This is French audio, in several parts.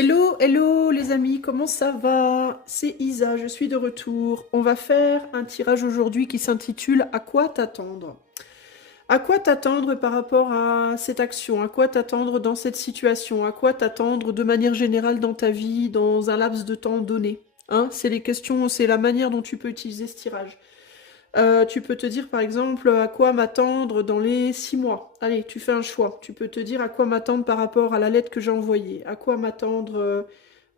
Hello, hello les amis, comment ça va? C'est Isa, je suis de retour. On va faire un tirage aujourd'hui qui s'intitule À quoi t'attendre? À quoi t'attendre par rapport à cette action? À quoi t'attendre dans cette situation? À quoi t'attendre de manière générale dans ta vie, dans un laps de temps donné? Hein, c'est les questions, c'est la manière dont tu peux utiliser ce tirage. Tu peux te dire par exemple à quoi m'attendre dans les 6 mois. Allez, tu fais un choix. Tu peux te dire à quoi m'attendre par rapport à la lettre que j'ai envoyée. À quoi m'attendre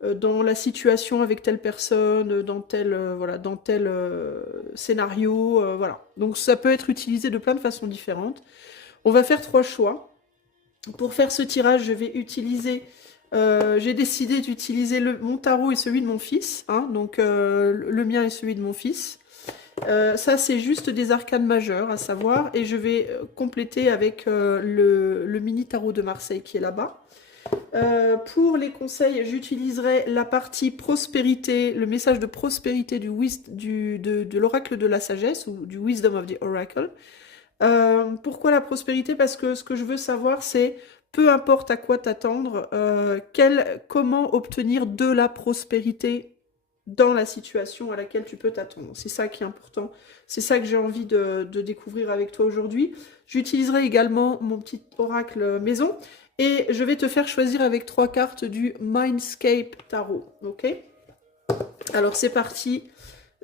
dans la situation avec telle personne, dans tel, voilà, dans tel scénario. Voilà. Donc ça peut être utilisé de plein de façons différentes. On va faire 3 choix. Pour faire ce tirage, je vais utiliser... j'ai décidé d'utiliser mon tarot et celui de mon fils. Hein, donc le mien et celui de mon fils. Ça, c'est juste des arcanes majeures à savoir. Et je vais compléter avec le mini tarot de Marseille qui est là-bas. Pour les conseils, j'utiliserai la partie prospérité, le message de prospérité de l'oracle de la sagesse ou du Wisdom of the Oracle. Pourquoi la prospérité? Parce que ce que je veux savoir, c'est peu importe à quoi t'attendre, comment obtenir de la prospérité dans la situation à laquelle tu peux t'attendre. C'est ça qui est important. C'est ça que j'ai envie de découvrir avec toi aujourd'hui. J'utiliserai également mon petit oracle maison et je vais te faire choisir avec 3 cartes du Mindscape Tarot. Ok? Alors c'est parti.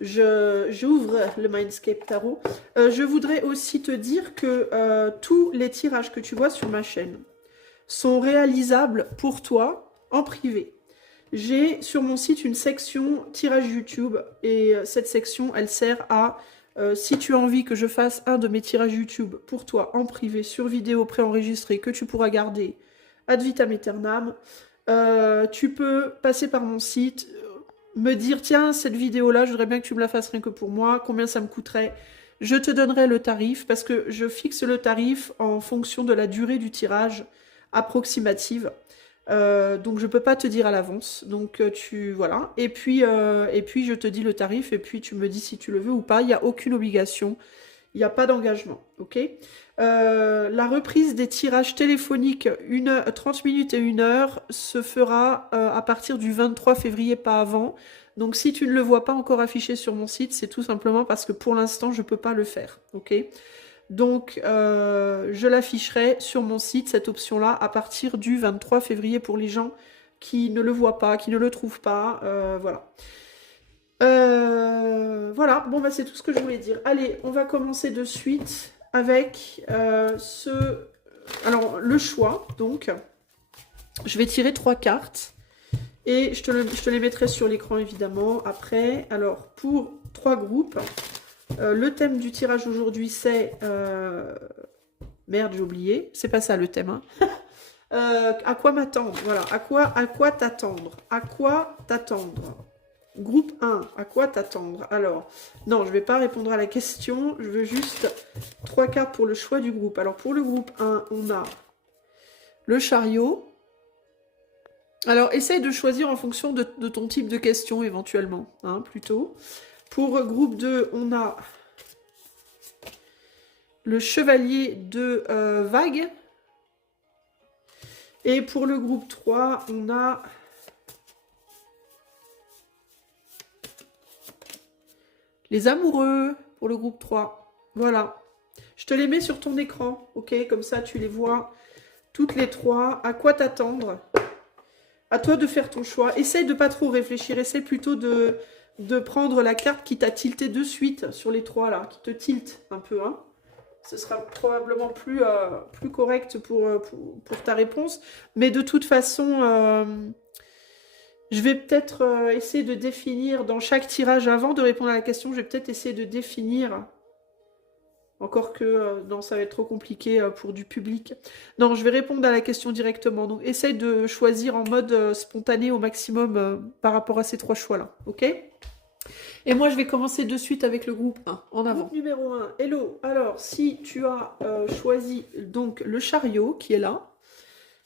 J'ouvre le Mindscape Tarot. Je voudrais aussi te dire que tous les tirages que tu vois sur ma chaîne sont réalisables pour toi en privé. J'ai sur mon site une section tirage YouTube et cette section, elle sert à, si tu as envie que je fasse un de mes tirages YouTube pour toi en privé, sur vidéo préenregistrée, que tu pourras garder ad vitam aeternam, tu peux passer par mon site, me dire, tiens, cette vidéo-là, je voudrais bien que tu me la fasses rien que pour moi, combien ça me coûterait? Je te donnerai le tarif, parce que je fixe le tarif en fonction de la durée du tirage approximative. Donc je peux pas te dire à l'avance. Donc voilà. Et puis je te dis le tarif et puis tu me dis si tu le veux ou pas. Il n'y a aucune obligation. Il n'y a pas d'engagement. Ok. La reprise des tirages téléphoniques 30 minutes et 1 heure se fera à partir du 23 février, pas avant. Donc si tu ne le vois pas encore affiché sur mon site, c'est tout simplement parce que pour l'instant je peux pas le faire. Ok. Donc, je l'afficherai sur mon site, cette option-là, à partir du 23 février pour les gens qui ne le voient pas, qui ne le trouvent pas. Voilà. Voilà, bon, bah, c'est tout ce que je voulais dire. Allez, on va commencer de suite avec Alors, le choix, donc. Je vais tirer 3 cartes. Et je te les mettrai sur l'écran, évidemment, après. Alors, pour 3 groupes... le thème du tirage aujourd'hui, c'est... Merde, j'ai oublié. C'est pas ça le thème. Hein. À quoi m'attendre? Voilà. À quoi t'attendre? À quoi t'attendre? Groupe 1, à quoi t'attendre? Alors, non, je vais pas répondre à la question. Je veux juste 3 cartes pour le choix du groupe. Alors, pour le groupe 1, on a le chariot. Alors, essaye de choisir en fonction de ton type de question, éventuellement. Hein, plutôt. Pour groupe 2, on a... le chevalier de vague. Et pour le groupe 3, on a les amoureux pour le groupe 3. Voilà. Je te les mets sur ton écran, ok? Comme ça, tu les vois toutes les 3. À quoi t'attendre? À toi de faire ton choix. Essaye de pas trop réfléchir. Essaye plutôt de prendre la carte qui t'a tilté de suite sur les 3 là, qui te tilte un peu, hein? Ce sera probablement plus correct pour ta réponse. Mais de toute façon, je vais peut-être essayer de définir dans chaque tirage, avant de répondre à la question, je vais peut-être essayer de définir, encore que non, ça va être trop compliqué pour du public. Non, je vais répondre à la question directement. Donc, essaye de choisir en mode spontané au maximum par rapport à ces 3 choix-là. Ok ? Et moi, je vais commencer de suite avec le groupe 1, en avant. Groupe numéro 1, hello. Alors, si tu as choisi donc le chariot qui est là,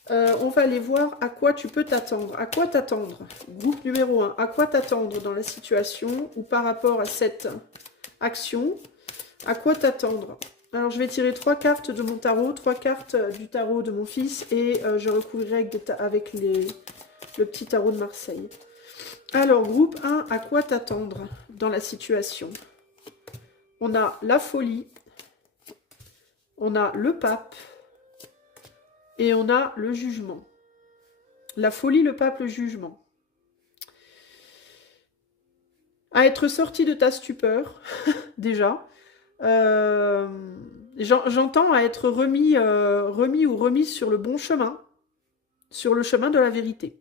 on va aller voir à quoi tu peux t'attendre. À quoi t'attendre? Groupe numéro 1, à quoi t'attendre dans la situation ou par rapport à cette action? À quoi t'attendre? Alors, je vais tirer 3 cartes de mon tarot, 3 cartes du tarot de mon fils et je recouvrirai avec le petit tarot de Marseille. Alors, groupe 1, à quoi t'attendre dans la situation? On a la folie, on a le pape et on a le jugement. La folie, le pape, le jugement. À être sorti de ta stupeur, déjà. J'entends à être remis ou remise sur le bon chemin, sur le chemin de la vérité.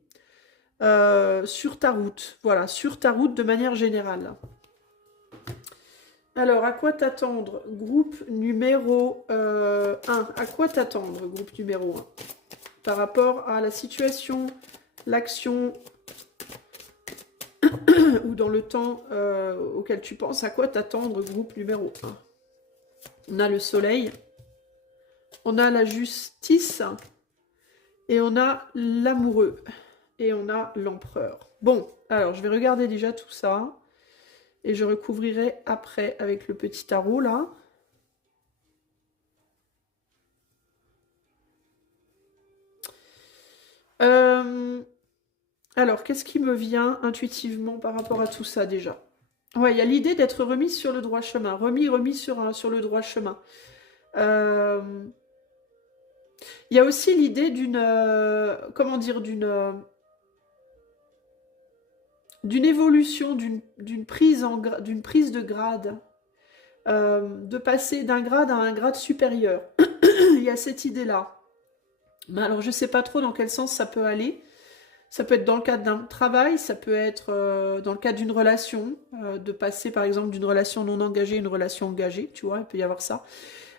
Sur ta route, voilà, sur ta route de manière générale. Alors, à quoi t'attendre? Groupe numéro 1. À quoi t'attendre, groupe numéro 1? Par rapport à la situation, l'action ou dans le temps auquel tu penses, à quoi t'attendre, groupe numéro 1? On a le soleil, on a la justice et on a l'amoureux et on a l'empereur. Bon, alors je vais regarder déjà tout ça et je recouvrirai après avec le petit tarot là. Alors, qu'est-ce qui me vient intuitivement par rapport à tout ça déjà? Ouais, il y a l'idée d'être remis sur le droit chemin, remis sur le droit chemin. Il y a aussi l'idée d'une, comment dire, d'une évolution, d'une prise de grade, de passer d'un grade à un grade supérieur. Il y a cette idée-là. Mais alors, je ne sais pas trop dans quel sens ça peut aller. Ça peut être dans le cadre d'un travail, ça peut être dans le cadre d'une relation, de passer par exemple d'une relation non engagée à une relation engagée, tu vois, il peut y avoir ça.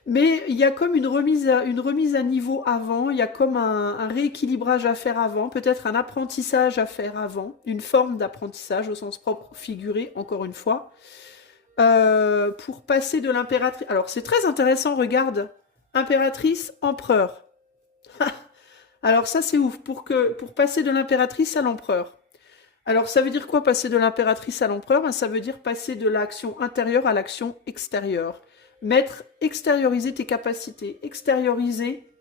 Mais il y a comme une remise à niveau avant, il y a comme un rééquilibrage à faire avant, peut-être un apprentissage à faire avant, une forme d'apprentissage au sens propre figuré, encore une fois, pour passer de l'impératrice. Alors c'est très intéressant, regarde, impératrice, empereur. Alors ça c'est ouf, pour passer de l'impératrice à l'empereur. Alors ça veut dire quoi passer de l'impératrice à l'empereur? Ben, ça veut dire passer de l'action intérieure à l'action extérieure. Extérioriser tes capacités, extérioriser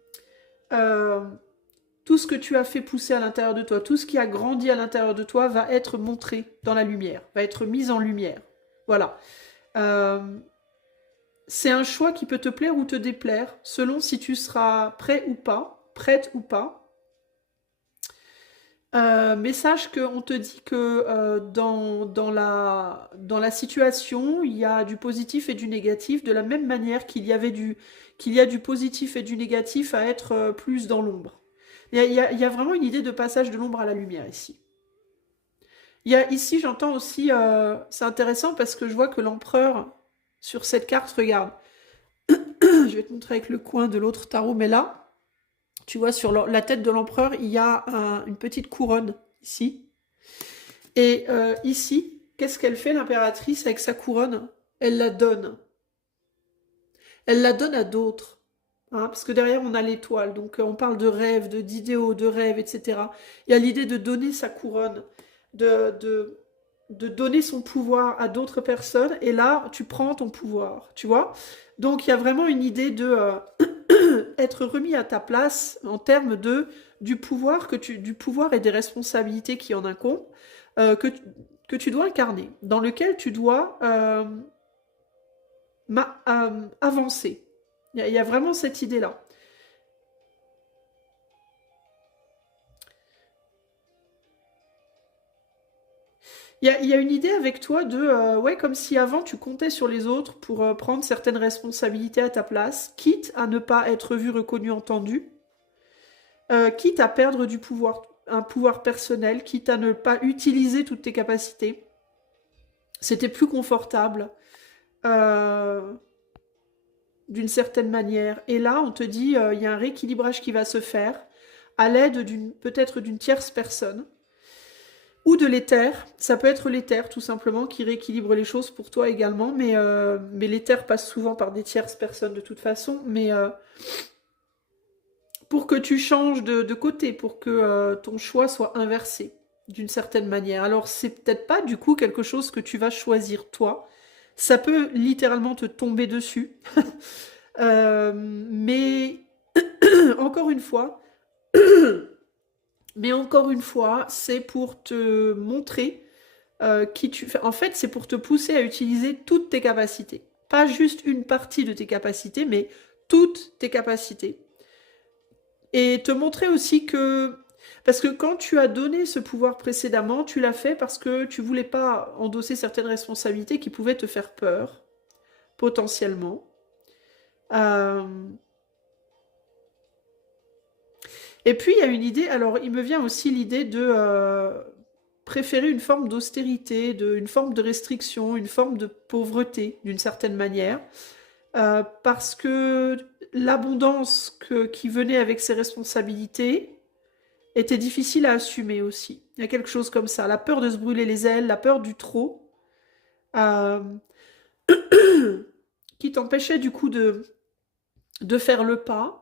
tout ce que tu as fait pousser à l'intérieur de toi, tout ce qui a grandi à l'intérieur de toi va être montré dans la lumière, va être mis en lumière. Voilà. C'est un choix qui peut te plaire ou te déplaire, selon si tu seras prêt ou pas, prête ou pas. Mais sache qu'on te dit que dans la situation, il y a du positif et du négatif, de la même manière qu'il y a du positif et du négatif à être plus dans l'ombre. Il y a vraiment une idée de passage de l'ombre à la lumière ici. Ici, j'entends aussi, c'est intéressant parce que je vois que l'empereur, sur cette carte, regarde, je vais te montrer avec le coin de l'autre tarot, mais là, tu vois, sur la tête de l'empereur, il y a une petite couronne, ici. Et ici, qu'est-ce qu'elle fait, l'impératrice, avec sa couronne? Elle la donne. Elle la donne à d'autres. Hein, parce que derrière, on a l'étoile. Donc, on parle de rêves, d'idéaux, de rêves, etc. Il y a l'idée de donner sa couronne, de donner son pouvoir à d'autres personnes. Et là, tu prends ton pouvoir, tu vois? Donc, il y a vraiment une idée de être remis à ta place en termes du pouvoir et des responsabilités qui en incombent, que tu dois incarner, dans lequel tu dois avancer. Il y a vraiment cette idée-là. Il y a une idée avec toi de, ouais, comme si avant tu comptais sur les autres pour prendre certaines responsabilités à ta place, quitte à ne pas être vu, reconnu, entendu, quitte à perdre du pouvoir, un pouvoir personnel, quitte à ne pas utiliser toutes tes capacités. C'était plus confortable, d'une certaine manière. Et là, on te dit, il y a un rééquilibrage qui va se faire à l'aide peut-être d'une tierce personne. Ou de l'éther, ça peut être l'éther tout simplement qui rééquilibre les choses pour toi également, mais l'éther passe souvent par des tierces personnes de toute façon, mais pour que tu changes de côté, pour que ton choix soit inversé d'une certaine manière. Alors c'est peut-être pas du coup quelque chose que tu vas choisir toi, ça peut littéralement te tomber dessus, mais encore une fois, Mais encore une fois, c'est pour te montrer qui tu fais. En fait, c'est pour te pousser à utiliser toutes tes capacités. Pas juste une partie de tes capacités, mais toutes tes capacités. Et te montrer aussi que... Parce que quand tu as donné ce pouvoir précédemment, tu l'as fait parce que tu voulais pas endosser certaines responsabilités qui pouvaient te faire peur, potentiellement. Euh, Et puis, il y a une idée, alors il me vient aussi l'idée de préférer une forme d'austérité, une forme de restriction, une forme de pauvreté, d'une certaine manière, parce que l'abondance qui venait avec ses responsabilités était difficile à assumer aussi. Il y a quelque chose comme ça, la peur de se brûler les ailes, la peur du trop, euh, qui t'empêchait du coup de faire le pas.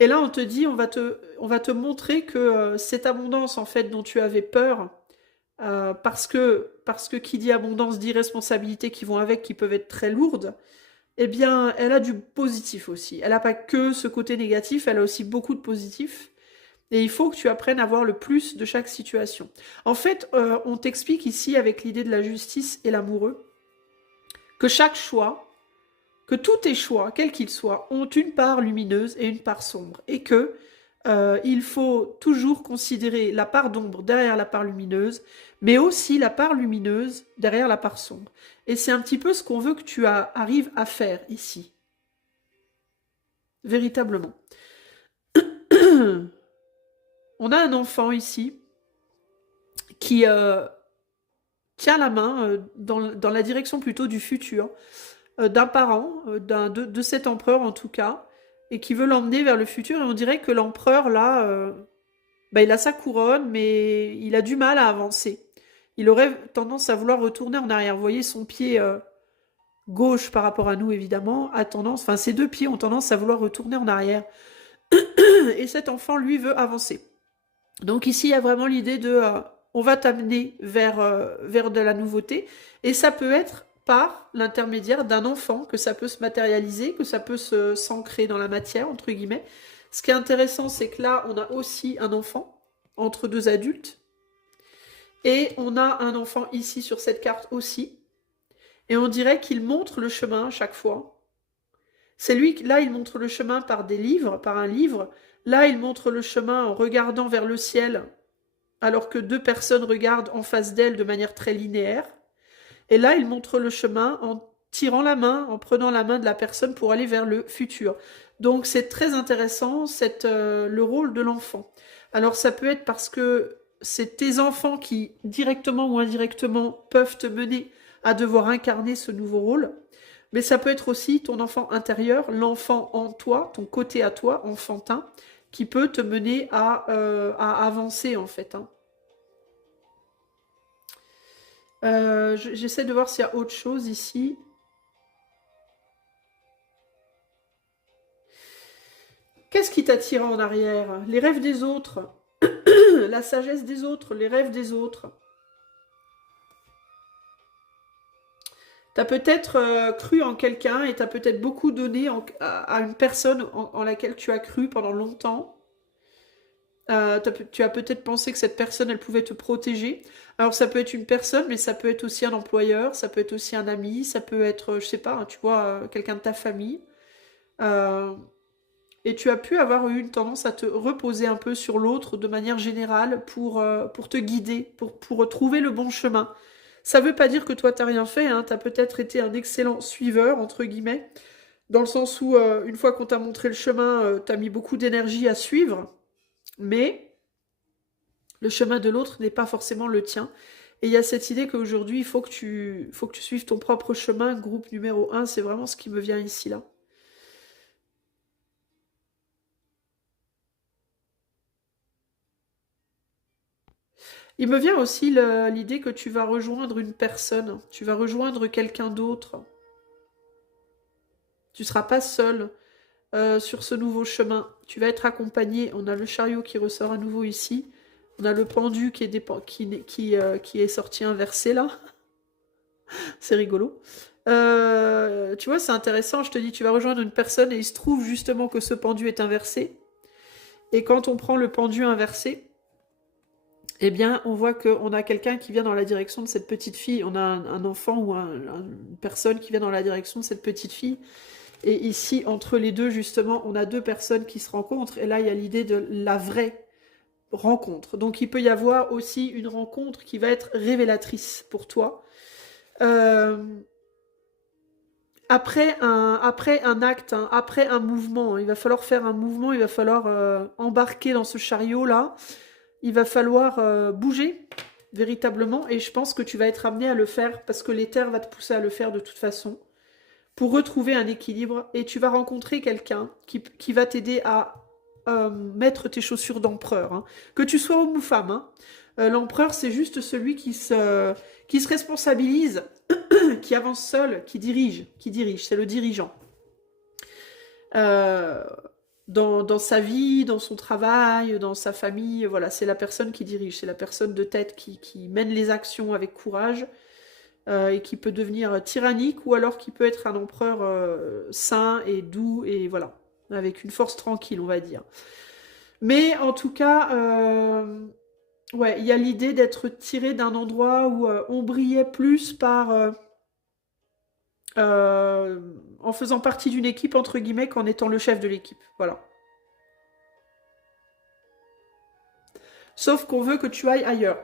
Et là, on te dit, on va te montrer que cette abondance, en fait, dont tu avais peur, parce que qui dit abondance dit responsabilités qui vont avec, qui peuvent être très lourdes, eh bien, elle a du positif aussi. Elle n'a pas que ce côté négatif, elle a aussi beaucoup de positif. Et il faut que tu apprennes à voir le plus de chaque situation. En fait, on t'explique ici, avec l'idée de la justice et l'amoureux, que chaque choix, que tous tes choix, quels qu'ils soient, ont une part lumineuse et une part sombre, et que il faut toujours considérer la part d'ombre derrière la part lumineuse, mais aussi la part lumineuse derrière la part sombre. Et c'est un petit peu ce qu'on veut que tu arrives à faire ici, véritablement. On a un enfant ici qui tient la main dans la direction plutôt du futur, d'un parent, de cet empereur en tout cas, et qui veut l'emmener vers le futur. Et on dirait que l'empereur, là, il a sa couronne, mais il a du mal à avancer. Il aurait tendance à vouloir retourner en arrière. Vous voyez, son pied gauche par rapport à nous, évidemment, enfin, ses deux pieds ont tendance à vouloir retourner en arrière. Et cet enfant, lui, veut avancer. Donc ici, il y a vraiment l'idée de on va t'amener vers de la nouveauté. Et ça peut être par l'intermédiaire d'un enfant que ça peut se matérialiser, que ça peut s'ancrer dans la matière, entre guillemets. Ce qui est intéressant, c'est que là, on a aussi un enfant entre deux adultes. Et on a un enfant ici sur cette carte aussi. Et on dirait qu'il montre le chemin à chaque fois. C'est lui, là, il montre le chemin par des livres, par un livre. Là, il montre le chemin en regardant vers le ciel, alors que deux personnes regardent en face d'elle de manière très linéaire. Et là, il montre le chemin en tirant la main, en prenant la main de la personne pour aller vers le futur. Donc, c'est très intéressant, le rôle de l'enfant. Alors, ça peut être parce que c'est tes enfants qui, directement ou indirectement, peuvent te mener à devoir incarner ce nouveau rôle. Mais ça peut être aussi ton enfant intérieur, l'enfant en toi, ton côté à toi, enfantin, qui peut te mener à avancer, en fait. Hein. J'essaie de voir s'il y a autre chose ici. Qu'est-ce qui t'attire en arrière? Les rêves des autres, la sagesse des autres, les rêves des autres. T'as peut-être cru en quelqu'un et t'as peut-être beaucoup donné à une personne en laquelle tu as cru pendant longtemps. Tu as peut-être pensé que cette personne, elle pouvait te protéger. Alors ça peut être une personne, mais ça peut être aussi un employeur, ça peut être aussi un ami, ça peut être, je sais pas, hein, tu vois, quelqu'un de ta famille. Euh, et tu as pu avoir eu une tendance à te reposer un peu sur l'autre de manière générale pour te guider, pour trouver le bon chemin. Ça veut pas dire que toi, t'as rien fait, hein, t'as peut-être été un excellent suiveur, entre guillemets, dans le sens où, une fois qu'on t'a montré le chemin, t'as mis beaucoup d'énergie à suivre. Mais le chemin de l'autre n'est pas forcément le tien. Et il y a cette idée qu'aujourd'hui, il faut que tu suives ton propre chemin. Groupe numéro 1, c'est vraiment ce qui me vient ici, là. Il me vient aussi l'idée que tu vas rejoindre une personne. Tu vas rejoindre quelqu'un d'autre. Tu ne seras pas seul sur ce nouveau chemin. Tu vas être accompagné. On a le chariot qui ressort à nouveau ici. On a le pendu qui est sorti inversé là. C'est rigolo. Tu vois, c'est intéressant. Je te dis, tu vas rejoindre une personne et il se trouve justement que ce pendu est inversé. Et quand on prend le pendu inversé, eh bien, on voit qu'on a quelqu'un qui vient dans la direction de cette petite fille. On a un enfant ou une personne qui vient dans la direction de cette petite fille. Et ici, entre les deux, justement, on a deux personnes qui se rencontrent. Et là, il y a l'idée de la vraie rencontre. Donc, il peut y avoir aussi une rencontre qui va être révélatrice pour toi. Après un acte, hein, après un mouvement, hein, il va falloir faire un mouvement, il va falloir embarquer dans ce chariot-là. Il va falloir bouger véritablement et je pense que tu vas être amené à le faire parce que l'éther va te pousser à le faire de toute façon pour retrouver un équilibre et tu vas rencontrer quelqu'un qui va t'aider à mettre tes chaussures d'empereur. Hein. Que tu sois homme ou femme, hein. L'empereur c'est juste celui qui se responsabilise, qui avance seul, qui dirige, c'est le dirigeant. Dans sa vie, dans son travail, dans sa famille, voilà, c'est la personne qui dirige, c'est la personne de tête qui mène les actions avec courage et qui peut devenir tyrannique ou alors qui peut être un empereur sain et doux et voilà, avec une force tranquille, on va dire. Mais en tout cas, ouais, il y a l'idée d'être tiré d'un endroit où on brillait plus par... en faisant partie d'une équipe, entre guillemets, qu'en étant le chef de l'équipe. Voilà. Sauf qu'on veut que tu ailles ailleurs.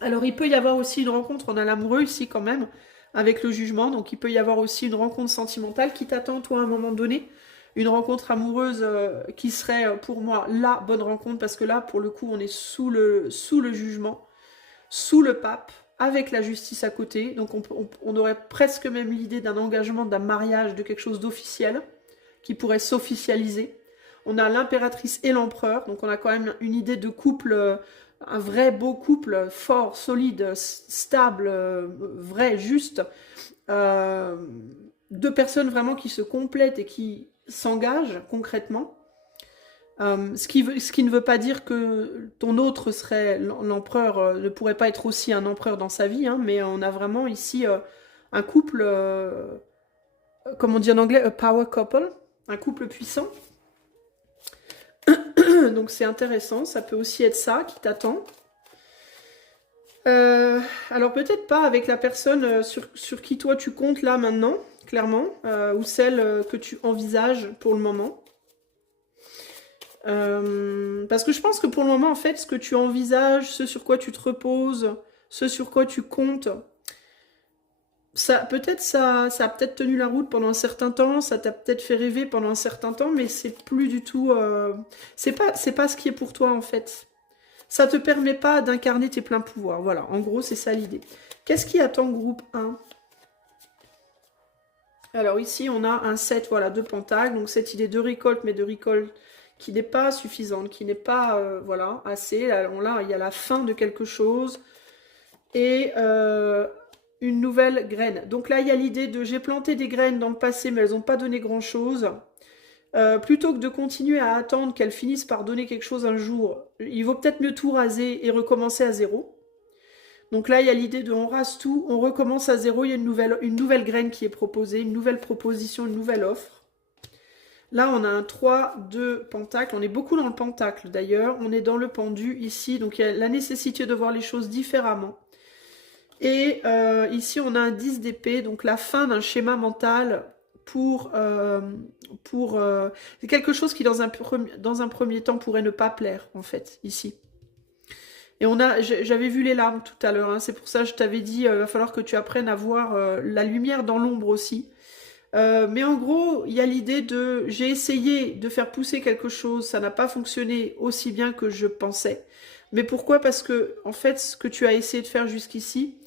Alors, il peut y avoir aussi une rencontre, on a l'amoureux ici quand même, avec le jugement, donc il peut y avoir aussi une rencontre sentimentale qui t'attend, toi, à un moment donné. Une rencontre amoureuse qui serait, pour moi, la bonne rencontre, parce que là, pour le coup, on est sous le jugement, sous le pape, avec la justice à côté. Donc on aurait presque même l'idée d'un engagement, d'un mariage, de quelque chose d'officiel, qui pourrait s'officialiser. On a l'impératrice et l'empereur, donc on a quand même une idée de couple, un vrai beau couple, fort, solide, stable, vrai, juste. Deux personnes vraiment qui se complètent et qui s'engagent concrètement. Ce qui ne veut pas dire que ton autre serait l'empereur, ne pourrait pas être aussi un empereur dans sa vie, hein, mais on a vraiment ici un couple, comme on dit en anglais, a power couple, un couple puissant. Donc c'est intéressant, ça peut aussi être ça qui t'attend. Alors peut-être pas avec la personne sur qui toi tu comptes là maintenant, clairement, ou celle que tu envisages pour le moment. Parce que je pense que pour le moment, en fait, ce que tu envisages, ce sur quoi tu te reposes, ce sur quoi tu comptes, ça a peut-être tenu la route pendant un certain temps, ça t'a peut-être fait rêver pendant un certain temps, mais c'est plus du tout... c'est pas ce qui est pour toi, en fait. Ça te permet pas d'incarner tes pleins pouvoirs. Voilà, en gros, c'est ça l'idée. Qu'est-ce qui attend groupe 1 ? Alors ici, on a un 7, voilà, de pentacles. Donc cette idée de récolte, mais de récolte qui n'est pas suffisante, qui n'est pas, voilà, assez. Là, il y a la fin de quelque chose. Et une nouvelle graine. Donc là, il y a l'idée de j'ai planté des graines dans le passé, mais elles n'ont pas donné grand-chose. Plutôt que de continuer à attendre qu'elles finissent par donner quelque chose un jour, il vaut peut-être mieux tout raser et recommencer à zéro. Donc là, il y a l'idée de on rase tout, on recommence à zéro, il y a une nouvelle graine qui est proposée, une nouvelle proposition, une nouvelle offre. Là, on a un 3 de pentacle, on est beaucoup dans le pentacle d'ailleurs, on est dans le pendu ici, donc il y a la nécessité de voir les choses différemment. Et ici, on a un 10 d'épée, donc la fin d'un schéma mental pour c'est quelque chose qui dans un premier temps pourrait ne pas plaire en fait ici. Et j'avais vu les larmes tout à l'heure, hein, c'est pour ça que je t'avais dit il va falloir que tu apprennes à voir la lumière dans l'ombre aussi. Mais en gros, il y a l'idée de j'ai essayé de faire pousser quelque chose, ça n'a pas fonctionné aussi bien que je pensais. Mais pourquoi? Parce que en fait, ce que tu as essayé de faire jusqu'ici,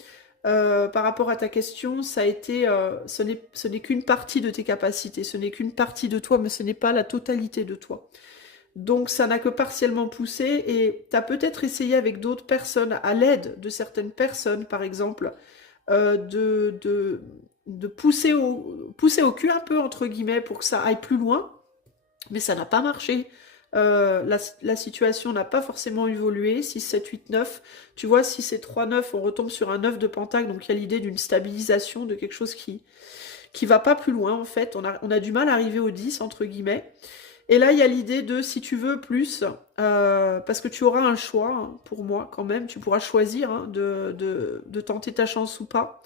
par rapport à ta question, ça a été, ce n'est qu'une partie de tes capacités, ce n'est qu'une partie de toi, mais ce n'est pas la totalité de toi. Donc ça n'a que partiellement poussé et tu as peut-être essayé avec d'autres personnes, à l'aide de certaines personnes par exemple, de pousser au cul un peu entre guillemets pour que ça aille plus loin, mais ça n'a pas marché. La situation n'a pas forcément évolué, 6, 7, 8, 9. Tu vois, si c'est 3, 9, on retombe sur un 9 de pentacle, donc il y a l'idée d'une stabilisation, de quelque chose qui va pas plus loin en fait. On a du mal à arriver au 10 entre guillemets. Et là, il y a l'idée de si tu veux plus, parce que tu auras un choix, hein, pour moi quand même, tu pourras choisir hein, de tenter ta chance ou pas.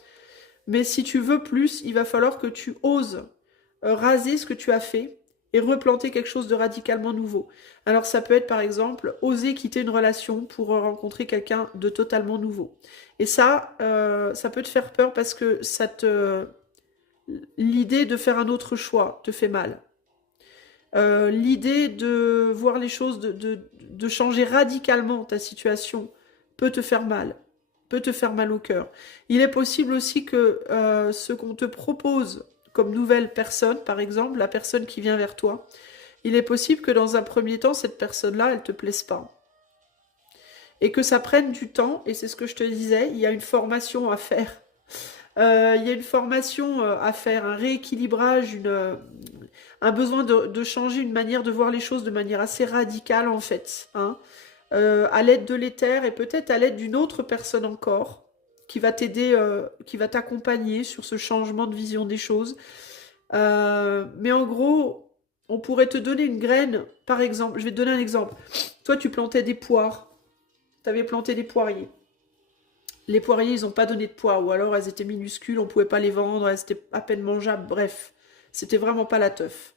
Mais si tu veux plus, il va falloir que tu oses raser ce que tu as fait et replanter quelque chose de radicalement nouveau. Alors ça peut être par exemple oser quitter une relation pour rencontrer quelqu'un de totalement nouveau. Et ça peut te faire peur parce que l'idée de faire un autre choix te fait mal. L'idée de voir les choses, de changer radicalement ta situation peut te faire mal, peut te faire mal au cœur. Il est possible aussi que ce qu'on te propose comme nouvelle personne, par exemple, la personne qui vient vers toi, il est possible que dans un premier temps, cette personne-là, elle te plaise pas. Et que ça prenne du temps, et c'est ce que je te disais, il y a une formation à faire. Il y a une formation à faire, un rééquilibrage, un besoin de changer une manière de voir les choses de manière assez radicale en fait, hein, à l'aide de l'éther et peut-être à l'aide d'une autre personne encore qui va t'aider, qui va t'accompagner sur ce changement de vision des choses. Mais en gros, on pourrait te donner une graine, par exemple, je vais te donner un exemple. Toi, tu plantais des poires, tu avais planté des poiriers. Les poiriers, ils n'ont pas donné de poids, ou alors elles étaient minuscules, on ne pouvait pas les vendre, elles étaient à peine mangeables, bref, c'était vraiment pas la teuf.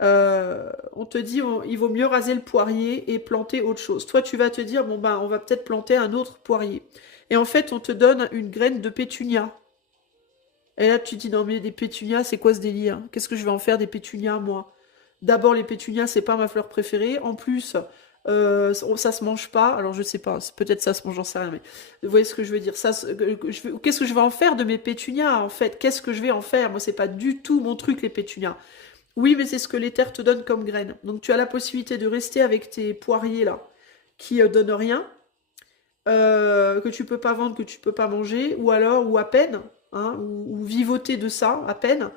On te dit, il vaut mieux raser le poirier et planter autre chose. Toi, tu vas te dire, bon ben, on va peut-être planter un autre poirier. Et en fait, on te donne une graine de pétunia. Et là, tu te dis, non mais des pétunias, c'est quoi ce délire? Qu'est-ce que je vais en faire des pétunias, moi? D'abord, les pétunias, c'est pas ma fleur préférée. En plus, ça se mange pas. Alors, je sais pas, peut-être ça se mange, j'en sais rien, mais vous voyez ce que je veux dire. Qu'est-ce que je vais en faire de mes pétunias, en fait? Qu'est-ce que je vais en faire? Moi, c'est pas du tout mon truc, les pétunias. Oui, mais c'est ce que l'éther te donne comme graine. Donc, tu as la possibilité de rester avec tes poiriers, là, qui donnent rien, que tu peux pas vendre, que tu peux pas manger, ou alors, ou à peine, hein, ou vivoter de ça, à peine.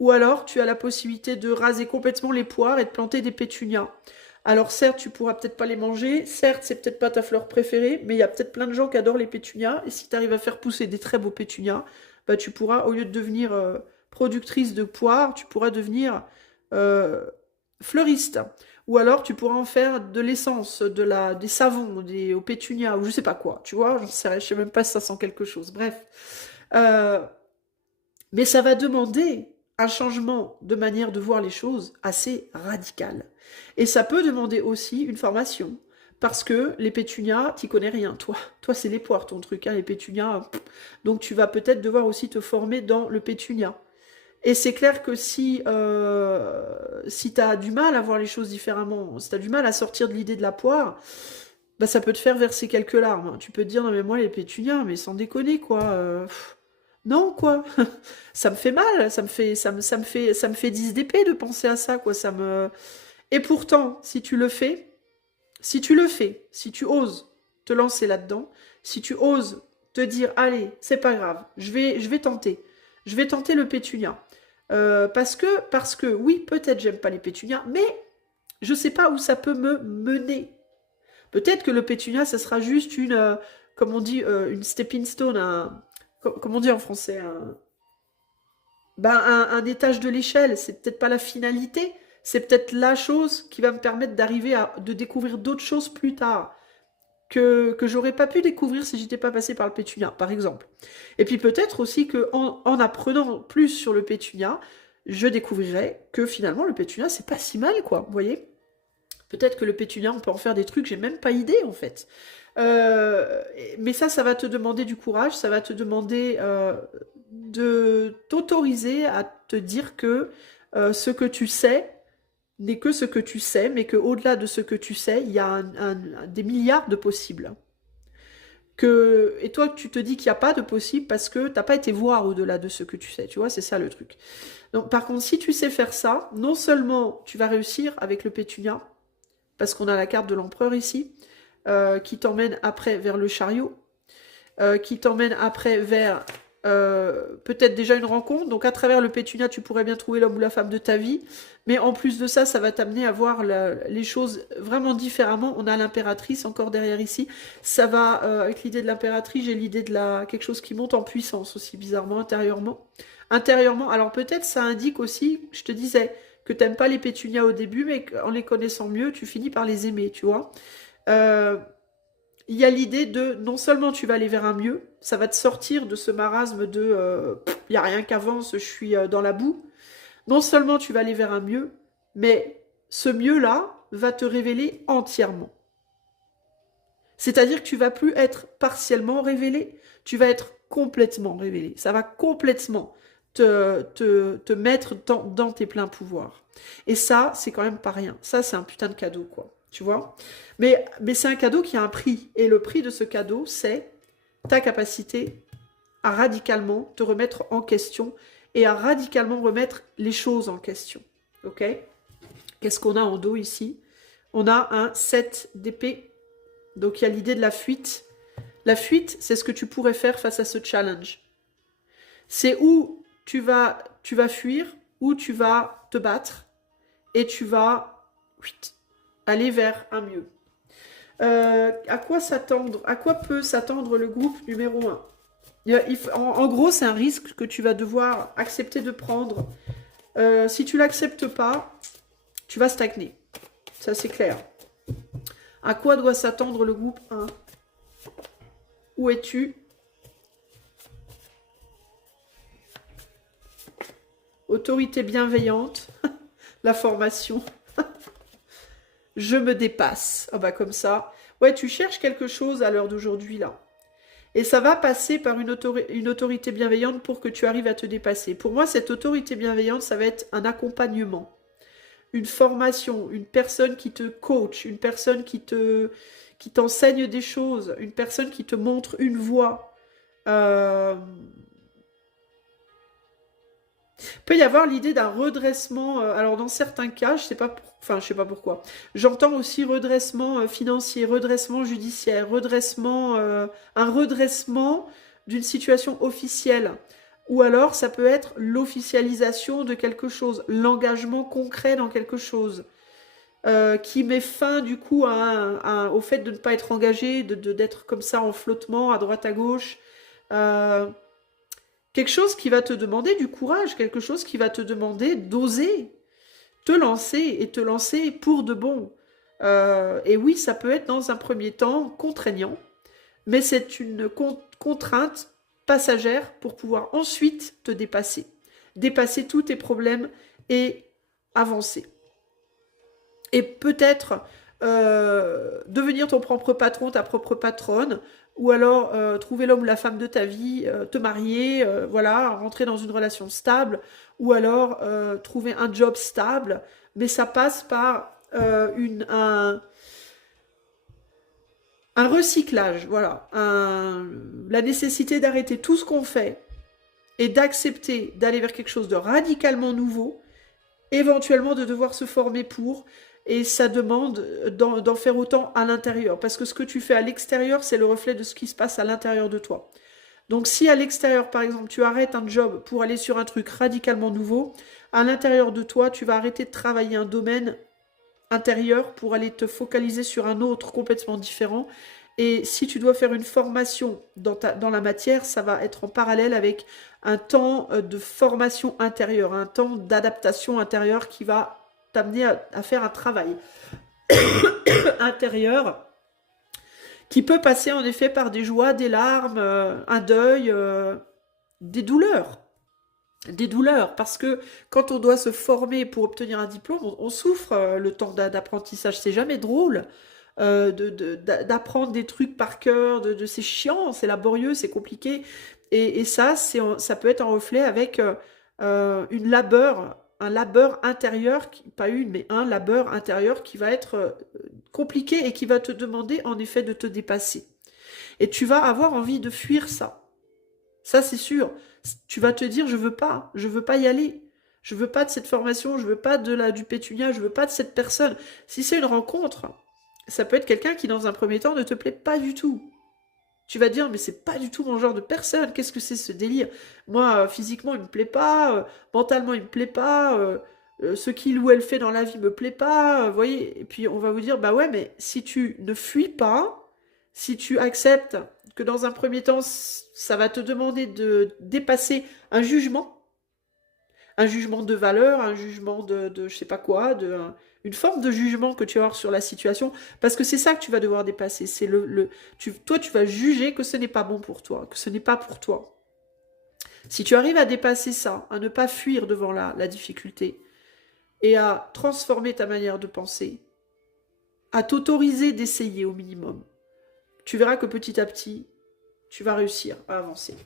Ou alors, tu as la possibilité de raser complètement les poires et de planter des pétunias. Alors certes, tu pourras peut-être pas les manger, certes, c'est peut-être pas ta fleur préférée, mais il y a peut-être plein de gens qui adorent les pétunias, et si tu arrives à faire pousser des très beaux pétunias, bah tu pourras, au lieu de devenir productrice de poires, tu pourras devenir euh, fleuriste. Ou alors tu pourras en faire de l'essence, des savons, aux pétunias, ou je sais pas quoi, tu vois, j'en sais rien, je sais même pas si ça sent quelque chose. Bref. Euh, mais ça va demander un changement de manière de voir les choses assez radical. Et ça peut demander aussi une formation. Parce que les pétunias, t'y connais rien, toi. Toi, c'est les poires, ton truc, hein, les pétunias. Donc, tu vas peut-être devoir aussi te former dans le pétunia. Et c'est clair que si tu as du mal à voir les choses différemment, si tu as du mal à sortir de l'idée de la poire, bah, ça peut te faire verser quelques larmes, hein. Tu peux te dire, non mais moi les pétunias, mais sans déconner quoi. Non quoi. Ça me fait mal, ça me fait 10 d'épée de penser à ça quoi. Et pourtant, si tu oses te lancer là-dedans, si tu oses te dire, allez, c'est pas grave, je vais tenter le pétunia. Parce que oui, peut-être j'aime pas les pétunias, mais je sais pas où ça peut me mener. Peut-être que le pétunia, ça sera juste comme on dit, une stepping stone, comme on dit en français, un étage de l'échelle. C'est peut-être pas la finalité, c'est peut-être la chose qui va me permettre de découvrir d'autres choses plus tard que j'aurais pas pu découvrir si j'étais pas passé par le pétunia, par exemple. Et puis peut-être aussi que en apprenant plus sur le pétunia, je découvrirais que finalement le pétunia c'est pas si mal quoi, vous voyez? Peut-être que le pétunia, on peut en faire des trucs, j'ai même pas idée en fait. Mais ça va te demander du courage, ça va te demander de t'autoriser à te dire que ce que tu sais n'est que ce que tu sais, mais qu'au-delà de ce que tu sais, il y a des milliards de possibles. Et toi, tu te dis qu'il n'y a pas de possible parce que tu n'as pas été voir au-delà de ce que tu sais, tu vois, c'est ça le truc. Donc, par contre, si tu sais faire ça, non seulement tu vas réussir avec le pétunia, parce qu'on a la carte de l'empereur ici, qui t'emmène après vers le chariot, qui t'emmène après vers peut-être déjà une rencontre. Donc à travers le pétunia, tu pourrais bien trouver l'homme ou la femme de ta vie. Mais en plus de ça, ça va t'amener à voir les choses vraiment différemment. On a l'impératrice encore derrière ici. Ça va, avec l'idée de l'impératrice, j'ai l'idée de quelque chose qui monte en puissance aussi, bizarrement, intérieurement. Intérieurement, alors peut-être ça indique aussi, je te disais, que tu n'aimes pas les pétunias au début, mais en les connaissant mieux, tu finis par les aimer, tu vois. Euh, il y a l'idée de non seulement tu vas aller vers un mieux, ça va te sortir de ce marasme de il n'y a rien qu'avance, je suis dans la boue. Non seulement tu vas aller vers un mieux, mais ce mieux-là va te révéler entièrement. C'est-à-dire que tu vas plus être partiellement révélé, tu vas être complètement révélé. Ça va complètement te mettre dans tes pleins pouvoirs. Et ça, c'est quand même pas rien. Ça, c'est un putain de cadeau, quoi. Tu vois? Mais c'est un cadeau qui a un prix. Et le prix de ce cadeau, c'est ta capacité à radicalement te remettre en question et à radicalement remettre les choses en question. Ok? Qu'est-ce qu'on a en dos ici? On a un 7 d'épée. Donc il y a l'idée de la fuite. La fuite, c'est ce que tu pourrais faire face à ce challenge. C'est où tu vas fuir, où tu vas te battre, et tu vas aller vers un mieux. À quoi s'attendre? À quoi peut s'attendre le groupe numéro 1? En gros, c'est un risque que tu vas devoir accepter de prendre. Si tu l'acceptes pas, tu vas stagner. Ça, c'est clair. À quoi doit s'attendre le groupe 1? Où es-tu? Autorité bienveillante. La formation. Je me dépasse. Ah bah comme ça. Ouais, tu cherches quelque chose à l'heure d'aujourd'hui, là. Et ça va passer par une autorité bienveillante pour que tu arrives à te dépasser. Pour moi, cette autorité bienveillante, ça va être un accompagnement, une formation, une personne qui te coach, une personne qui t'enseigne des choses, une personne qui te montre une voie. Il peut y avoir l'idée d'un redressement. Alors dans certains cas, je sais pas pourquoi. J'entends aussi redressement financier, redressement judiciaire, un redressement d'une situation officielle. Ou alors ça peut être l'officialisation de quelque chose, l'engagement concret dans quelque chose. Qui met fin du coup au fait de ne pas être engagé, d'être comme ça en flottement à droite à gauche. Quelque chose qui va te demander du courage, quelque chose qui va te demander d'oser te lancer et te lancer pour de bon. Et oui, ça peut être dans un premier temps contraignant, mais c'est une contrainte passagère pour pouvoir ensuite te dépasser tous tes problèmes et avancer. Et peut-être devenir ton propre patron, ta propre patronne, ou alors trouver l'homme ou la femme de ta vie, te marier, voilà, rentrer dans une relation stable, ou alors trouver un job stable, mais ça passe par un recyclage, voilà, la nécessité d'arrêter tout ce qu'on fait et d'accepter d'aller vers quelque chose de radicalement nouveau, éventuellement de devoir se former pour, et ça demande d'en faire autant à l'intérieur, parce que ce que tu fais à l'extérieur, c'est le reflet de ce qui se passe à l'intérieur de toi. Donc si à l'extérieur, par exemple, tu arrêtes un job pour aller sur un truc radicalement nouveau, à l'intérieur de toi, tu vas arrêter de travailler un domaine intérieur pour aller te focaliser sur un autre complètement différent. Et si tu dois faire une formation dans la matière, ça va être en parallèle avec un temps de formation intérieure, un temps d'adaptation intérieure qui va t'amener à faire un travail intérieur qui peut passer en effet par des joies, des larmes, un deuil, des douleurs. Des douleurs, parce que quand on doit se former pour obtenir un diplôme, on souffre le temps d'apprentissage. C'est jamais drôle d'apprendre des trucs par cœur, c'est chiant, c'est laborieux, c'est compliqué. Et ça, ça peut être un reflet avec un labeur intérieur, pas une, mais un labeur intérieur qui va être compliqué et qui va te demander en effet de te dépasser. Et tu vas avoir envie de fuir ça. Ça, c'est sûr. Tu vas te dire, je veux pas y aller. Je veux pas de cette formation, je veux pas du pétunia, je veux pas de cette personne. Si c'est une rencontre, ça peut être quelqu'un qui, dans un premier temps, ne te plaît pas du tout. Tu vas dire, mais c'est pas du tout mon genre de personne. Qu'est-ce que c'est ce délire? Moi, physiquement, il me plaît pas. Mentalement, il me plaît pas. Ce qu'il ou elle fait dans la vie me plaît pas. Vous voyez? Et puis, on va vous dire, bah ouais, mais si tu ne fuis pas, si tu acceptes que dans un premier temps, ça va te demander de dépasser un jugement un jugement de valeur, un jugement de je sais pas quoi, une forme de jugement que tu vas avoir sur la situation, parce que c'est ça que tu vas devoir dépasser. C'est toi, tu vas juger que ce n'est pas bon pour toi, que ce n'est pas pour toi. Si tu arrives à dépasser ça, à ne pas fuir devant la difficulté, et à transformer ta manière de penser, à t'autoriser d'essayer au minimum, tu verras que petit à petit, tu vas réussir à avancer.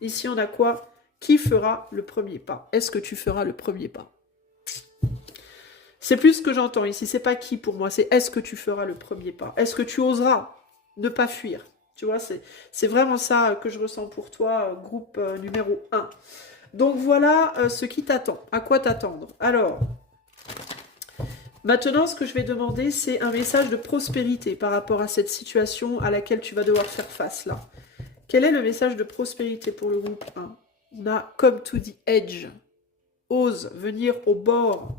Ici, on a quoi? Qui fera le premier pas? Est-ce que tu feras le premier pas? C'est plus ce que j'entends ici. C'est pas qui pour moi, c'est est-ce que tu feras le premier pas? Est-ce que tu oseras ne pas fuir? Tu vois, c'est vraiment ça que je ressens pour toi, groupe numéro 1. Donc voilà ce qui t'attend. À quoi t'attendre? Alors, maintenant, ce que je vais demander, c'est un message de prospérité par rapport à cette situation à laquelle tu vas devoir faire face là. Quel est le message de prospérité pour le groupe 1? On a come to the edge. Ose venir au bord.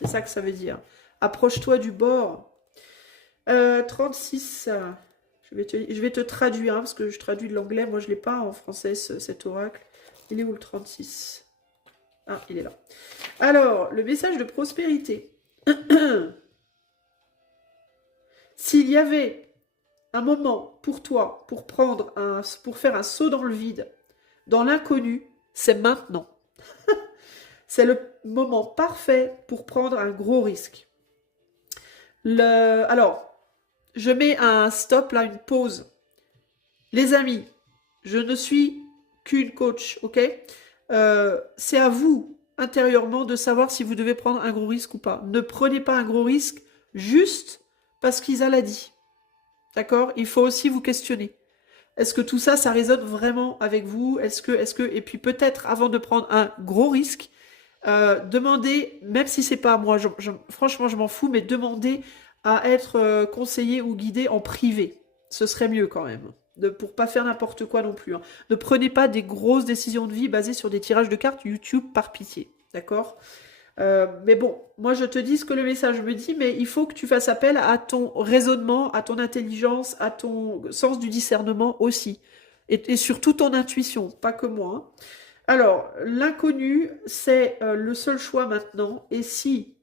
C'est ça que ça veut dire. Approche-toi du bord. 36. Je vais te traduire, hein, parce que je traduis de l'anglais. Moi, je ne l'ai pas en français, cet oracle. Il est où le 36? Ah, il est là. Alors, le message de prospérité. S'il y avait un moment pour toi, pour faire un saut dans le vide, dans l'inconnu, c'est maintenant. C'est le moment parfait pour prendre un gros risque. Alors, je mets un stop là, une pause. Les amis, je ne suis qu'une coach, ok? C'est à vous, intérieurement, de savoir si vous devez prendre un gros risque ou pas. Ne prenez pas un gros risque juste parce qu'Isa l'a dit. D'accord? Il faut aussi vous questionner. Est-ce que tout ça, ça résonne vraiment avec vous? Et puis peut-être, avant de prendre un gros risque, demandez, même si c'est pas à moi, franchement, je m'en fous, mais demandez à être conseillé ou guidé en privé. Ce serait mieux quand même. Pour pas faire n'importe quoi non plus. Hein. Ne prenez pas des grosses décisions de vie basées sur des tirages de cartes YouTube par pitié. D'accord? Mais bon, moi je te dis ce que le message me dit, mais il faut que tu fasses appel à ton raisonnement, à ton intelligence, à ton sens du discernement aussi. Et surtout ton intuition, pas que moi. Hein. Alors, l'inconnu, c'est le seul choix maintenant. Et si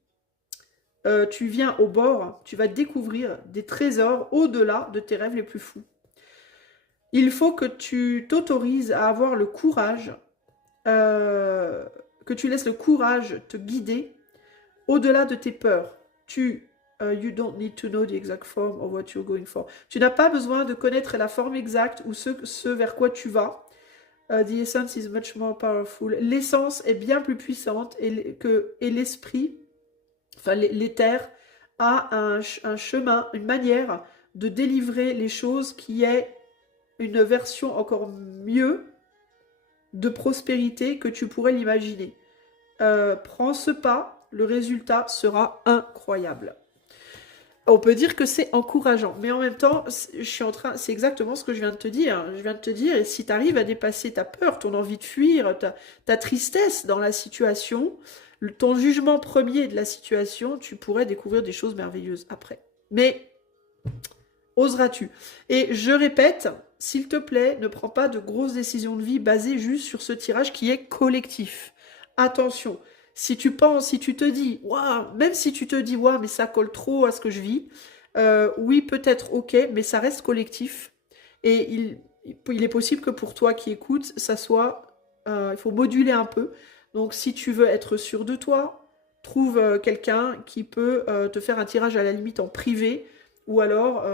tu viens au bord, tu vas découvrir des trésors au-delà de tes rêves les plus fous. Il faut que tu t'autorises à avoir le courage, que tu laisses le courage te guider au-delà de tes peurs. You don't need to know the exact form of what you're going for. Tu n'as pas besoin de connaître la forme exacte ou ce vers quoi tu vas. The essence is much more powerful. L'essence est bien plus puissante et l'esprit, enfin l'éther, a un chemin, une manière de délivrer les choses qui est une version encore mieux de prospérité que tu pourrais l'imaginer. Prends ce pas, le résultat sera incroyable. On peut dire que c'est encourageant, mais en même temps, c'est exactement ce que je viens de te dire. Je viens de te dire, et si tu arrives à dépasser ta peur, ton envie de fuir, ta tristesse dans la situation, ton jugement premier de la situation, tu pourrais découvrir des choses merveilleuses après. Mais oseras-tu? Et je répète, s'il te plaît, ne prends pas de grosses décisions de vie basées juste sur ce tirage qui est collectif. Attention. Si tu te dis, waouh, même si tu te dis, waouh, mais ça colle trop à ce que je vis, oui, peut-être, ok, mais ça reste collectif. Et il est possible que pour toi qui écoutes, ça soit, il faut moduler un peu. Donc, si tu veux être sûr de toi, trouve quelqu'un qui peut te faire un tirage à la limite en privé, ou alors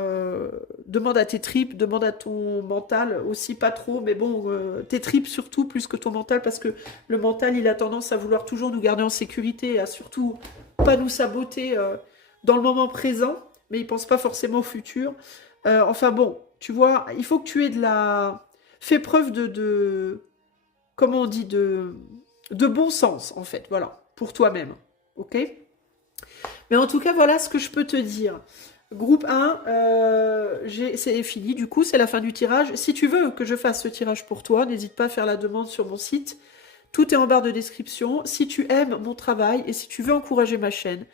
demande à tes tripes, demande à ton mental aussi, pas trop, mais bon, tes tripes surtout plus que ton mental, parce que le mental, il a tendance à vouloir toujours nous garder en sécurité, à surtout pas nous saboter dans le moment présent, mais il pense pas forcément au futur. Enfin bon, tu vois, il faut que tu aies fais preuve comment on dit, de bon sens, en fait, voilà, pour toi-même, ok? Mais en tout cas, voilà ce que je peux te dire. Groupe 1, c'est fini, du coup, c'est la fin du tirage. Si tu veux que je fasse ce tirage pour toi, n'hésite pas à faire la demande sur mon site. Tout est en barre de description. Si tu aimes mon travail et si tu veux encourager ma chaîne,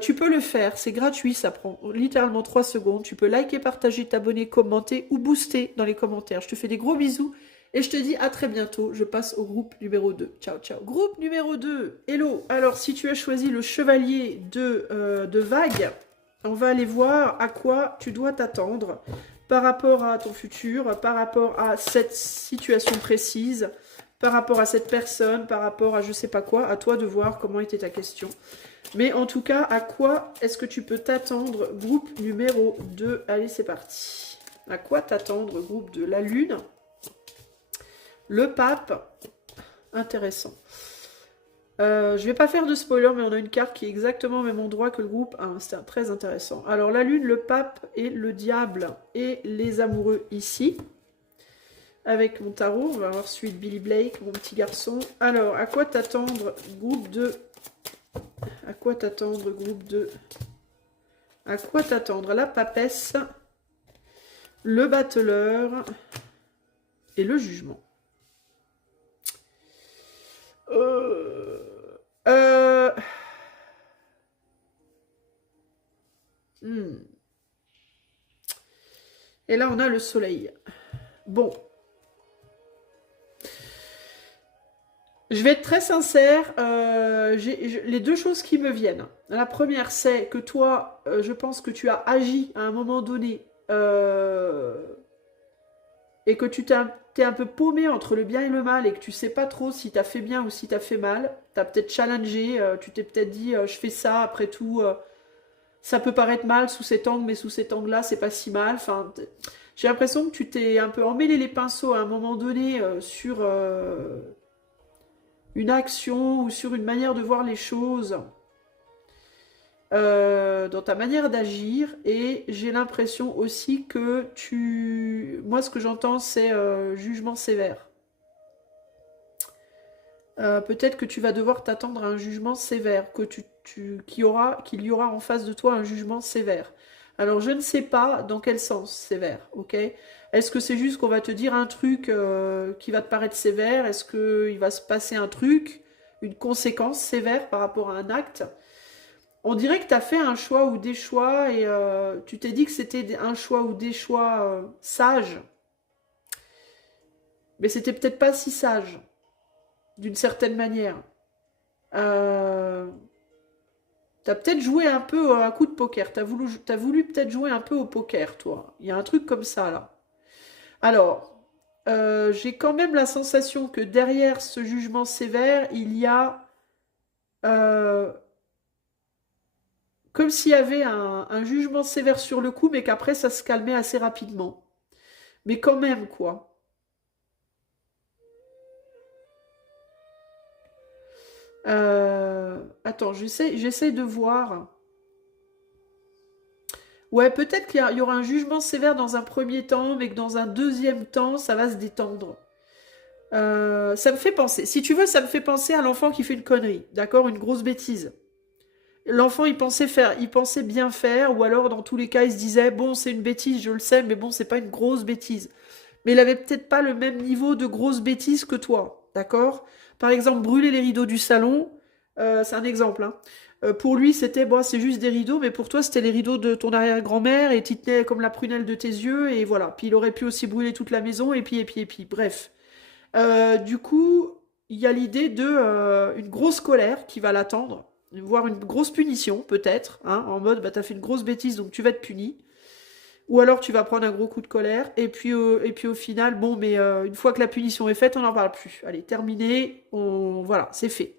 tu peux le faire, c'est gratuit, ça prend littéralement 3 secondes. Tu peux liker, partager, t'abonner, commenter ou booster dans les commentaires. Je te fais des gros bisous Et je te dis à très bientôt. Je passe au groupe numéro 2. Ciao, ciao. Groupe numéro 2. Hello. Alors, si tu as choisi le chevalier de vague, on va aller voir à quoi tu dois t'attendre par rapport à ton futur, par rapport à cette situation précise, par rapport à cette personne, par rapport à je sais pas quoi. À toi de voir comment était ta question. Mais en tout cas, à quoi est-ce que tu peux t'attendre? Groupe numéro 2. Allez, c'est parti. À quoi t'attendre? Groupe de la Lune. Le pape. Intéressant. Je vais pas faire de spoiler, mais on a une carte qui est exactement au même endroit que le groupe. Ah, c'est très intéressant. Alors, la Lune, le pape et le diable et les amoureux ici. Avec mon tarot, on va voir celui de Billy Blake, mon petit garçon. Alors, à quoi t'attendre? Groupe 2. À quoi t'attendre, groupe 2? À quoi t'attendre? La papesse, le battleur et le jugement. Et là, on a le soleil. Bon. Je vais être très sincère, les deux choses qui me viennent. La première, c'est que toi, je pense que tu as agi à un moment donné et que tu t'es un peu paumé entre le bien et le mal et que tu sais pas trop si tu as fait bien ou si tu as fait mal. Tu as peut-être challengé, tu t'es peut-être dit, je fais ça, après tout, ça peut paraître mal sous cet angle, mais sous cet angle-là, c'est pas si mal. Enfin, j'ai l'impression que tu t'es un peu emmêlé les pinceaux à un moment donné sur une action ou sur une manière de voir les choses, dans ta manière d'agir. Et j'ai l'impression aussi que moi, ce que j'entends, c'est jugement sévère. Peut-être que tu vas devoir t'attendre à un jugement sévère, qu'il y aura en face de toi un jugement sévère. Alors, je ne sais pas dans quel sens sévère, ok? Est-ce que c'est juste qu'on va te dire un truc qui va te paraître sévère? Est-ce qu'il va se passer un truc, une conséquence sévère par rapport à un acte? On dirait que tu as fait un choix ou des choix et tu t'es dit que c'était un choix ou des choix sages, mais c'était peut-être pas si sage, d'une certaine manière. T'as peut-être joué un peu à un coup de poker. T'as voulu peut-être jouer un peu au poker, toi. Il y a un truc comme ça, là. Alors, j'ai quand même la sensation que derrière ce jugement sévère, il y a comme s'il y avait un jugement sévère sur le coup, mais qu'après, ça se calmait assez rapidement. Mais quand même, quoi. Attends, j'essaie de voir. Ouais, peut-être qu'il y aura un jugement sévère dans un premier temps, mais que dans un deuxième temps, ça va se détendre. Ça me fait penser, si tu veux, ça me fait penser à l'enfant qui fait une connerie, d'accord? Une grosse bêtise. L'enfant, il pensait bien faire, ou alors, dans tous les cas, il se disait, bon, c'est une bêtise, je le sais, mais bon, c'est pas une grosse bêtise. Mais il avait peut-être pas le même niveau de grosse bêtise que toi, d'accord? Par exemple, brûler les rideaux du salon, c'est un exemple, hein. Pour lui, c'était, bon, c'est juste des rideaux, mais pour toi, c'était les rideaux de ton arrière-grand-mère, et tu tenais comme la prunelle de tes yeux, et voilà. Puis il aurait pu aussi brûler toute la maison, et puis, bref. Du coup, il y a l'idée de une grosse colère qui va l'attendre, voire une grosse punition, peut-être, hein, en mode, bah, t'as fait une grosse bêtise, donc tu vas être puni. Ou alors tu vas prendre un gros coup de colère, et puis au final, bon, mais une fois que la punition est faite, on n'en parle plus. Allez, terminé, voilà, c'est fait.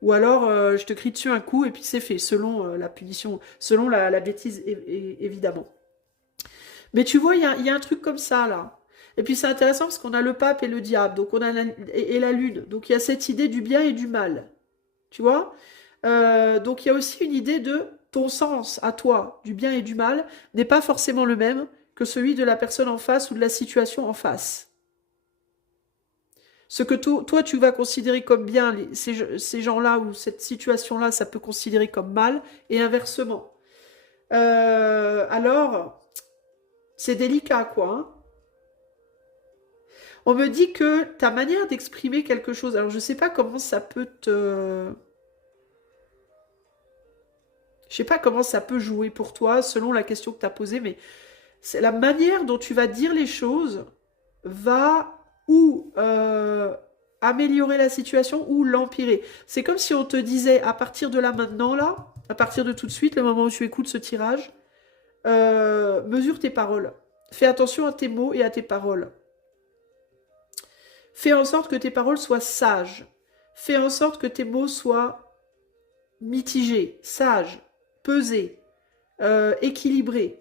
Ou alors, je te crie dessus un coup, et puis c'est fait, selon la punition, selon la bêtise, évidemment. Mais tu vois, il y a un truc comme ça, là. Et puis c'est intéressant parce qu'on a le pape et le diable, donc on a et la lune. Donc il y a cette idée du bien et du mal. Tu vois? Donc il y a aussi une idée de ton sens à toi, du bien et du mal, n'est pas forcément le même que celui de la personne en face ou de la situation en face. Ce que toi, tu vas considérer comme bien, ces gens-là ou cette situation-là, ça peut considérer comme mal, et inversement. Alors, c'est délicat, quoi, hein. On me dit que ta manière d'exprimer quelque chose, alors je sais pas comment ça peut te... Je sais pas comment ça peut jouer pour toi, selon la question que tu as posée, mais c'est la manière dont tu vas dire les choses va ou améliorer la situation ou l'empirer. C'est comme si on te disait à partir de là maintenant, là, à partir de tout de suite, le moment où tu écoutes ce tirage, mesure tes paroles. Fais attention à tes mots et à tes paroles. Fais en sorte que tes paroles soient sages. Fais en sorte que tes mots soient mitigés, sages, pesés, équilibrés.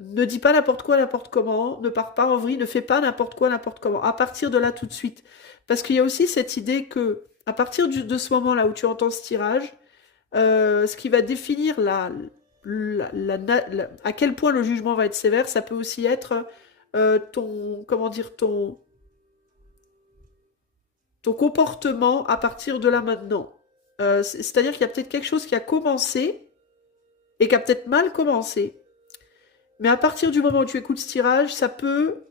Ne dis pas n'importe quoi, n'importe comment. Ne pars pas en vrille. Ne fais pas n'importe quoi, n'importe comment. À partir de là, tout de suite. Parce qu'il y a aussi cette idée que, à partir de ce moment-là où tu entends ce tirage, ce qui va définir à quel point le jugement va être sévère, ça peut aussi être comment dire, ton comportement à partir de là maintenant. C'est-à-dire qu'il y a peut-être quelque chose qui a commencé et qui a peut-être mal commencé. Mais à partir du moment où tu écoutes ce tirage, ça peut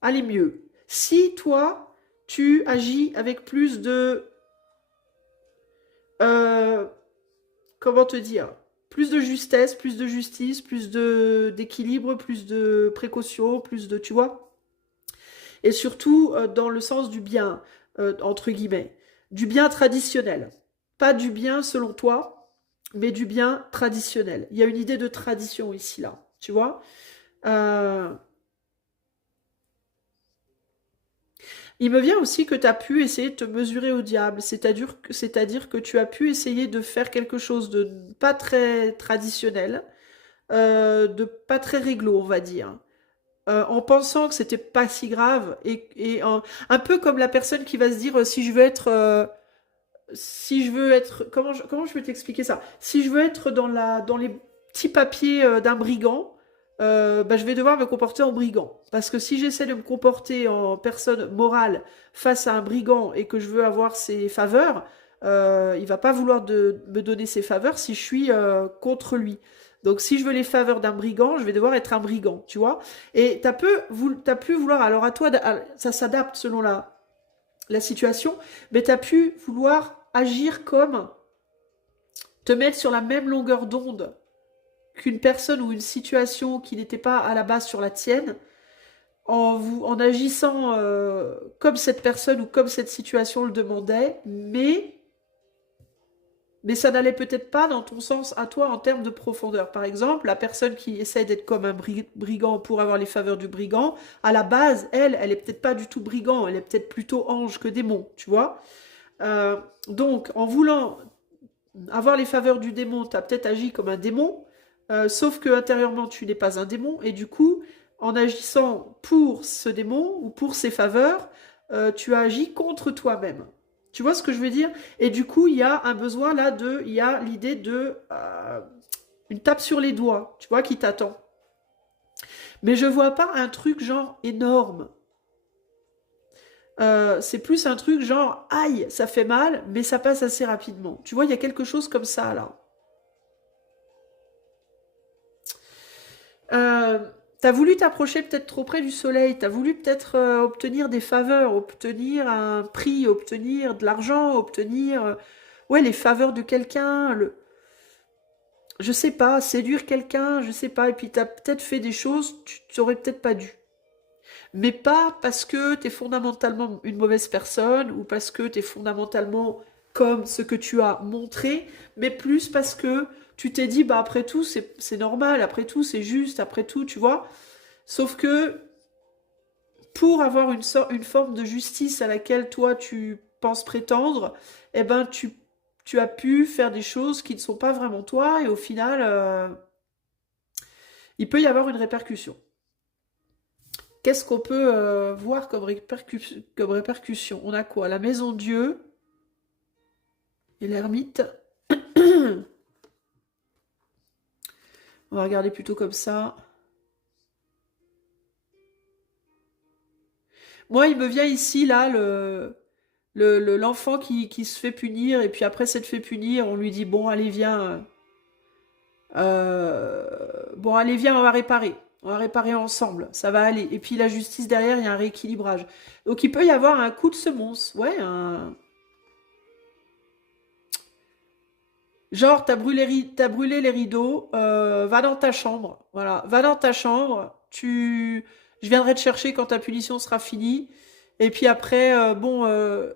aller mieux. Si toi, tu agis avec plus de... comment te dire? Plus de justesse, plus de justice, plus d'équilibre, plus de précaution, plus de... Tu vois? Et surtout dans le sens du bien, entre guillemets. Du bien traditionnel. Pas du bien selon toi, mais du bien traditionnel. Il y a une idée de tradition ici, là. Tu vois? Euh, Il me vient aussi que tu as pu essayer de te mesurer au diable, c'est-à-dire que tu as pu essayer de faire quelque chose de pas très traditionnel, de pas très réglo, on va dire, en pensant que c'était pas si grave, un peu comme la personne qui va se dire si je veux être, comment je vais t'expliquer ça? Si je veux être dans les petits papiers d'un brigand, bah, je vais devoir me comporter en brigand. Parce que si j'essaie de me comporter en personne morale face à un brigand et que je veux avoir ses faveurs, il va pas vouloir me donner ses faveurs si je suis contre lui. Donc si je veux les faveurs d'un brigand, je vais devoir être un brigand, tu vois. Et t'as pu vouloir, alors à toi, ça s'adapte selon la situation, mais tu as pu vouloir agir comme te mettre sur la même longueur d'onde qu'une personne ou une situation qui n'était pas à la base sur la tienne, en agissant comme cette personne ou comme cette situation le demandait, mais ça n'allait peut-être pas dans ton sens à toi en termes de profondeur. Par exemple, la personne qui essaie d'être comme un brigand pour avoir les faveurs du brigand, à la base, elle est peut-être pas du tout brigand, elle est peut-être plutôt ange que démon, tu vois. Donc, en voulant avoir les faveurs du démon, tu as peut-être agi comme un démon, sauf que intérieurement, tu n'es pas un démon, et du coup, en agissant pour ce démon ou pour ses faveurs, tu as agi contre toi-même. Tu vois ce que je veux dire? Et du coup, il y a un besoin là il y a l'idée de une tape sur les doigts, tu vois, qui t'attend. Mais je vois pas un truc genre énorme. C'est plus un truc genre aïe, ça fait mal, mais ça passe assez rapidement. Tu vois, il y a quelque chose comme ça là. Euh, T'as voulu t'approcher peut-être trop près du soleil, t'as voulu peut-être obtenir des faveurs, obtenir un prix, obtenir de l'argent, obtenir ouais, les faveurs de quelqu'un, je sais pas, séduire quelqu'un, je sais pas, et puis t'as peut-être fait des choses, tu aurais peut-être pas dû. Mais pas parce que t'es fondamentalement une mauvaise personne ou parce que t'es fondamentalement comme ce que tu as montré, mais plus parce que tu t'es dit, bah après tout, c'est normal, après tout, c'est juste, après tout, tu vois. Sauf que pour avoir une forme de justice à laquelle toi tu penses prétendre, eh ben tu as pu faire des choses qui ne sont pas vraiment toi et au final, il peut y avoir une répercussion. Qu'est-ce qu'on peut voir comme répercussion? On a quoi? La maison Dieu et l'ermite. On va regarder plutôt comme ça. Moi, il me vient ici, là, l'enfant qui se fait punir, et puis après s'être fait punir, on lui dit, bon, allez, viens, bon, allez, viens, on va réparer. On va réparer ensemble, ça va aller. Et puis la justice derrière, il y a un rééquilibrage. Donc il peut y avoir un coup de semonce, ouais, genre, t'as brûlé les rideaux, va dans ta chambre, voilà, va dans ta chambre, je viendrai te chercher quand ta punition sera finie, Et puis après, bon,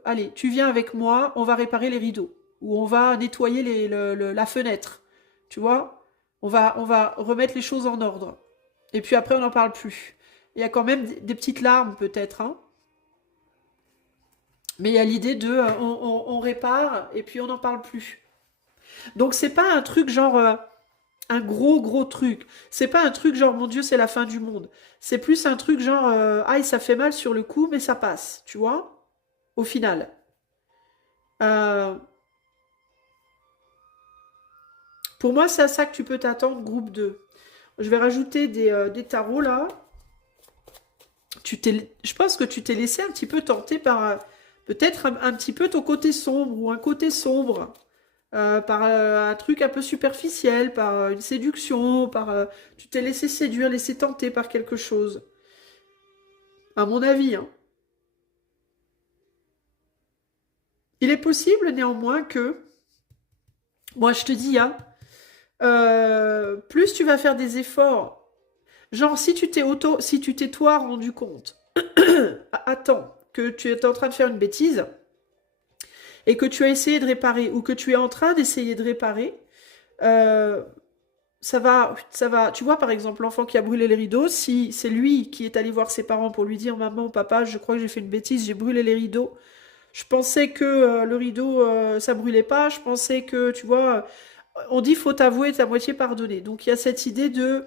allez, tu viens avec moi, on va réparer les rideaux. Ou on va nettoyer la fenêtre. Tu vois? On va remettre les choses en ordre. Et puis après, on n'en parle plus. Il y a quand même des petites larmes, peut-être, hein. Mais il y a l'idée de on répare et puis on n'en parle plus. Donc c'est pas un truc genre un gros gros truc. C'est pas un truc genre mon Dieu c'est la fin du monde. C'est plus un truc genre aïe ça fait mal sur le coup mais ça passe, tu vois, au final. Euh, pour moi c'est à ça que tu peux t'attendre, groupe 2. Je vais rajouter des tarots là. Je pense que tu t'es laissé un petit peu tenter par peut-être un petit peu ton côté sombre ou un côté sombre. Par un truc un peu superficiel, par une séduction, tu t'es laissé séduire, laissé tenter par quelque chose. À mon avis, hein. Il est possible néanmoins que, moi je te dis, hein, plus tu vas faire des efforts, genre si tu t'es toi rendu compte, attends, que tu es en train de faire une bêtise et que tu as essayé de réparer ou que tu es en train d'essayer de réparer, euh, ça va. Tu vois, par exemple, l'enfant qui a brûlé les rideaux, si c'est lui qui est allé voir ses parents pour lui dire, maman, papa, je crois que j'ai fait une bêtise, j'ai brûlé les rideaux. Je pensais que le rideau, ça brûlait pas. Je pensais que, tu vois, on dit faut avouer ta moitié pardonner. Donc il y a cette idée de,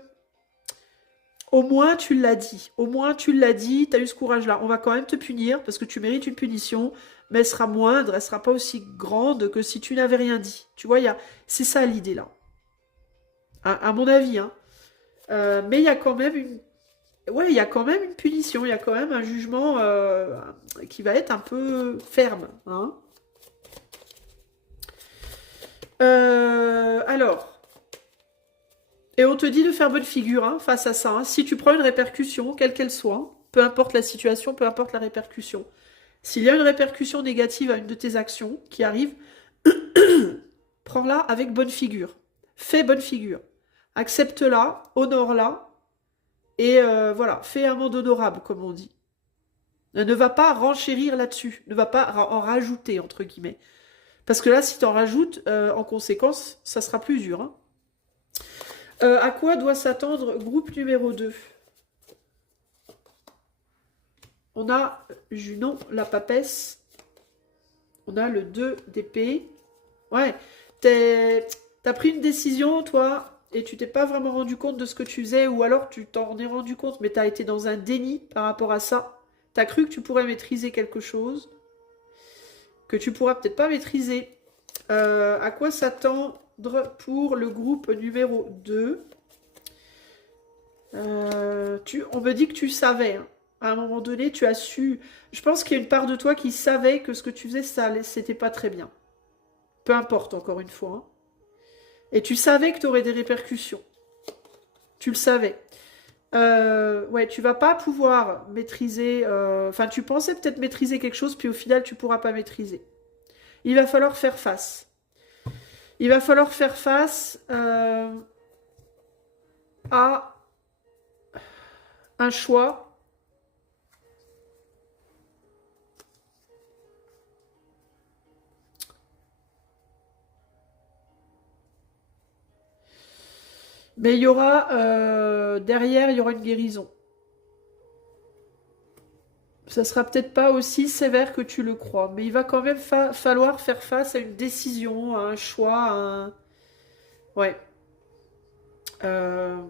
au moins tu l'as dit. Au moins tu l'as dit, tu as eu ce courage-là. On va quand même te punir parce que tu mérites une punition, mais elle sera moindre, elle sera pas aussi grande que si tu n'avais rien dit. Tu vois, c'est ça l'idée là. À mon avis, hein. Mais il y a quand même une, ouais, il y a quand même une punition, il y a quand même un jugement qui va être un peu ferme, hein. Alors, et on te dit de faire bonne figure hein, face à ça, hein. Si tu prends une répercussion, quelle qu'elle soit, peu importe la situation, peu importe la répercussion. S'il y a une répercussion négative à une de tes actions qui arrive, prends-la avec bonne figure. Fais bonne figure. Accepte-la, honore-la, et voilà, fais amende honorable, comme on dit. Ne va pas renchérir là-dessus, ne va pas en rajouter, entre guillemets. Parce que là, si tu en rajoutes, en conséquence, ça sera plus dur, hein. À quoi doit s'attendre groupe numéro 2? On a Junon, la papesse. On a le 2 d'épée. Ouais, t'as pris une décision, toi, et tu t'es pas vraiment rendu compte de ce que tu faisais, ou alors tu t'en es rendu compte, mais t'as été dans un déni par rapport à ça. T'as cru que tu pourrais maîtriser quelque chose, que tu pourras peut-être pas maîtriser. À quoi s'attendre pour le groupe numéro 2? On me dit que tu savais, hein. À un moment donné, tu as su. Je pense qu'il y a une part de toi qui savait que ce que tu faisais, c'était pas très bien. Peu importe, encore une fois, hein. Et tu savais que tu aurais des répercussions. Tu le savais. Ouais, tu vas pas pouvoir maîtriser. Enfin, tu pensais peut-être maîtriser quelque chose, puis au final, tu pourras pas maîtriser. Il va falloir faire face. Il va falloir faire face à un choix. Mais il y aura derrière, il y aura une guérison. Ça sera peut-être pas aussi sévère que tu le crois, mais il va quand même falloir faire face à une décision, à un choix, à un... Ouais. Euh,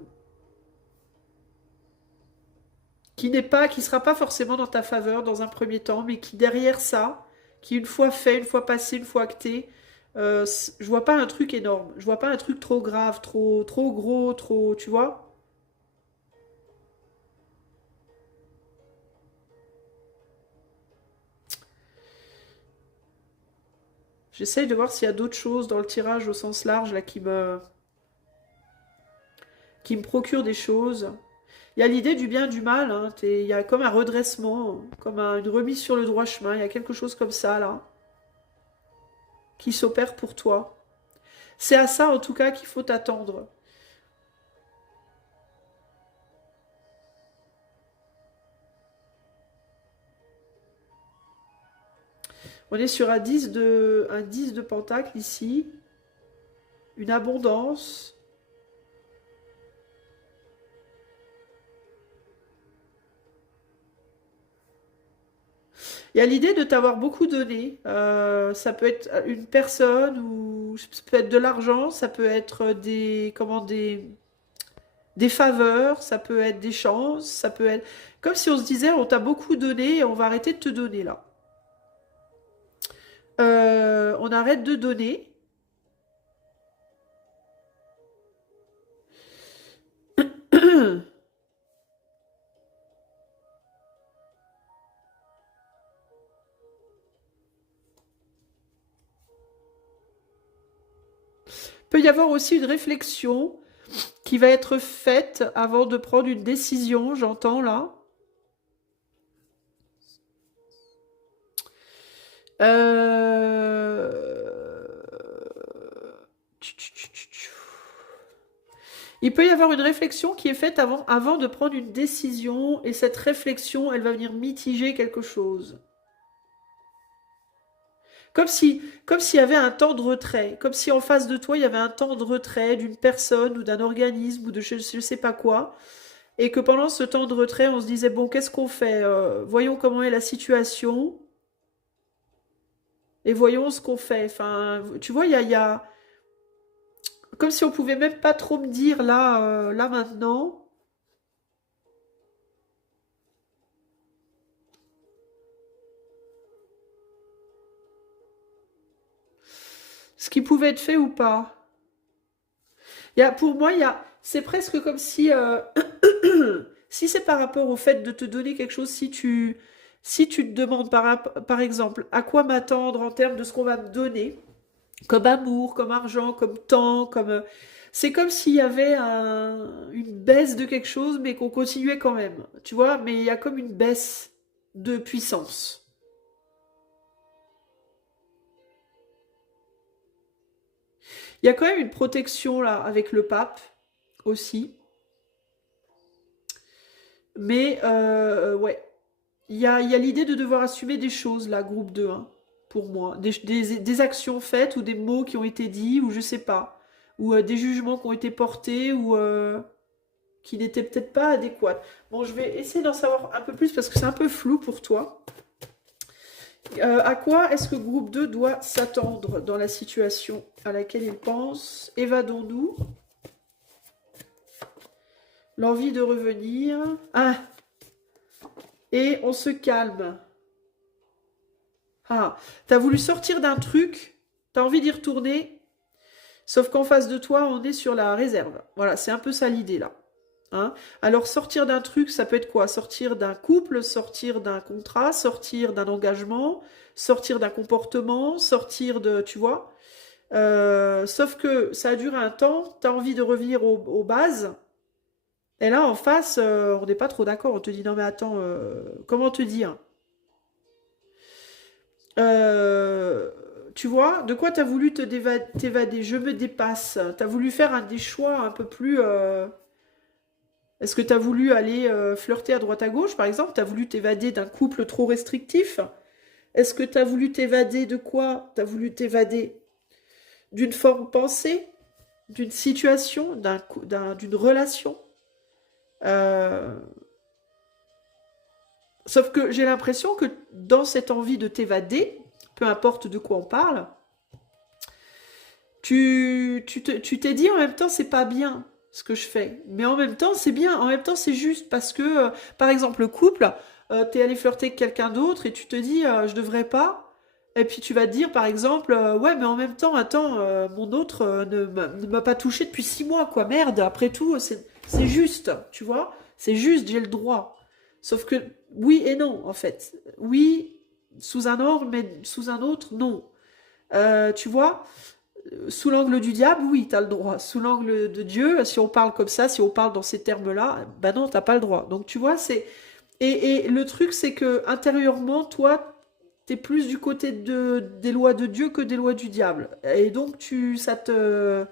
qui sera pas forcément dans ta faveur dans un premier temps, mais qui derrière ça, qui une fois fait, une fois passé, une fois acté, je vois pas un truc énorme. Je vois pas un truc trop grave, trop gros, trop, tu vois? J'essaye de voir s'il y a d'autres choses dans le tirage au sens large là qui me procurent des choses. Il y a l'idée du bien et du mal, hein. Il y a comme un redressement, comme une remise sur le droit chemin. Il y a quelque chose comme ça là qui s'opère pour toi. C'est à ça en tout cas qu'il faut t'attendre. On est sur un 10 de pentacle ici. Une abondance. Il y a l'idée de t'avoir beaucoup donné. Ça peut être une personne ou ça peut être de l'argent, ça peut être des faveurs, ça peut être des chances, ça peut être comme si on se disait on t'a beaucoup donné et on va arrêter de te donner là. On arrête de donner. Peut y avoir aussi une réflexion qui va être faite avant de prendre une décision, j'entends là. Il peut y avoir une réflexion qui est faite avant de prendre une décision, et cette réflexion, elle va venir mitiger quelque chose. Comme s'il y avait un temps de retrait, comme si en face de toi, il y avait un temps de retrait d'une personne ou d'un organisme ou de je ne sais pas quoi, et que pendant ce temps de retrait, on se disait, bon, qu'est-ce qu'on fait? Voyons comment est la situation, et voyons ce qu'on fait. Enfin, tu vois, il y a comme si on pouvait même pas trop me dire là maintenant, ce qui pouvait être fait ou pas. Pour moi, c'est presque comme si, si c'est par rapport au fait de te donner quelque chose, si tu te demandes par exemple à quoi m'attendre en termes de ce qu'on va me donner, comme amour, comme argent, comme temps, c'est comme s'il y avait une baisse de quelque chose, mais qu'on continuait quand même. Tu vois, mais il y a comme une baisse de puissance. Il y a quand même une protection là avec le pape aussi. Mais ouais, il y a l'idée de devoir assumer des choses là, groupe 2, hein, pour moi. Des actions faites ou des mots qui ont été dits ou je sais pas. Ou des jugements qui ont été portés ou qui n'étaient peut-être pas adéquats. Bon, je vais essayer d'en savoir un peu plus parce que c'est un peu flou pour toi. À quoi est-ce que groupe 2 doit s'attendre dans la situation à laquelle il pense? Évadons-nous. L'envie de revenir. Ah, et on se calme. Ah, t'as voulu sortir d'un truc, t'as envie d'y retourner, sauf qu'en face de toi, on est sur la réserve. Voilà, c'est un peu ça l'idée là. Hein. Alors sortir d'un truc, ça peut être quoi? Sortir d'un couple, sortir d'un contrat, sortir d'un engagement, sortir d'un comportement, sortir de... Tu vois? Sauf que ça a duré un temps, t'as envie de revenir aux bases, et là en face, on n'est pas trop d'accord. On te dit non mais attends, comment te dire? Euh, Tu vois, de quoi t'as voulu t'évader? Je me dépasse. T'as voulu faire des choix un peu plus... Est-ce que t'as voulu aller flirter à droite à gauche, par exemple? T'as voulu t'évader d'un couple trop restrictif? Est-ce que t'as voulu t'évader de quoi? T'as voulu t'évader d'une forme pensée, d'une situation, d'une relation? Euh, Sauf que j'ai l'impression que dans cette envie de t'évader, peu importe de quoi on parle, tu t'es dit en même temps c'est pas bien ce que je fais, mais en même temps c'est bien, en même temps c'est juste parce que par exemple le couple, t'es allé flirter avec quelqu'un d'autre et tu te dis je devrais pas, et puis tu vas te dire par exemple ouais mais en même temps attends mon autre ne m'a pas touché depuis 6 mois quoi, merde, après tout c'est juste, tu vois, c'est juste, j'ai le droit. Sauf que oui et non en fait, oui sous un angle mais sous un autre non. Tu vois, sous l'angle du diable, oui, tu as le droit. Sous l'angle de Dieu, si on parle comme ça, si on parle dans ces termes-là, ben non, t'as pas le droit. Donc tu vois, c'est... Et le truc, c'est que intérieurement, toi, t'es plus du côté des lois de Dieu que des lois du diable. Et donc, ça te...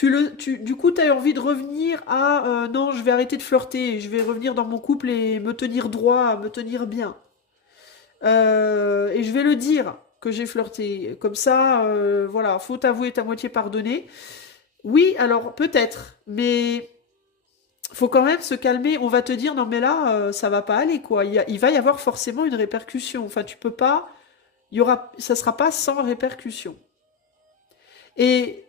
du coup, tu as envie de revenir à non, je vais arrêter de flirter, je vais revenir dans mon couple et me tenir droit, me tenir bien. Et je vais le dire que j'ai flirté. Comme ça, voilà, faute avouée est à moitié pardonnée. Oui, alors peut-être, mais faut quand même se calmer. On va te dire, non mais là, ça va pas aller, quoi. Il va y avoir forcément une répercussion. Enfin, tu peux pas, ça sera pas sans répercussion. Et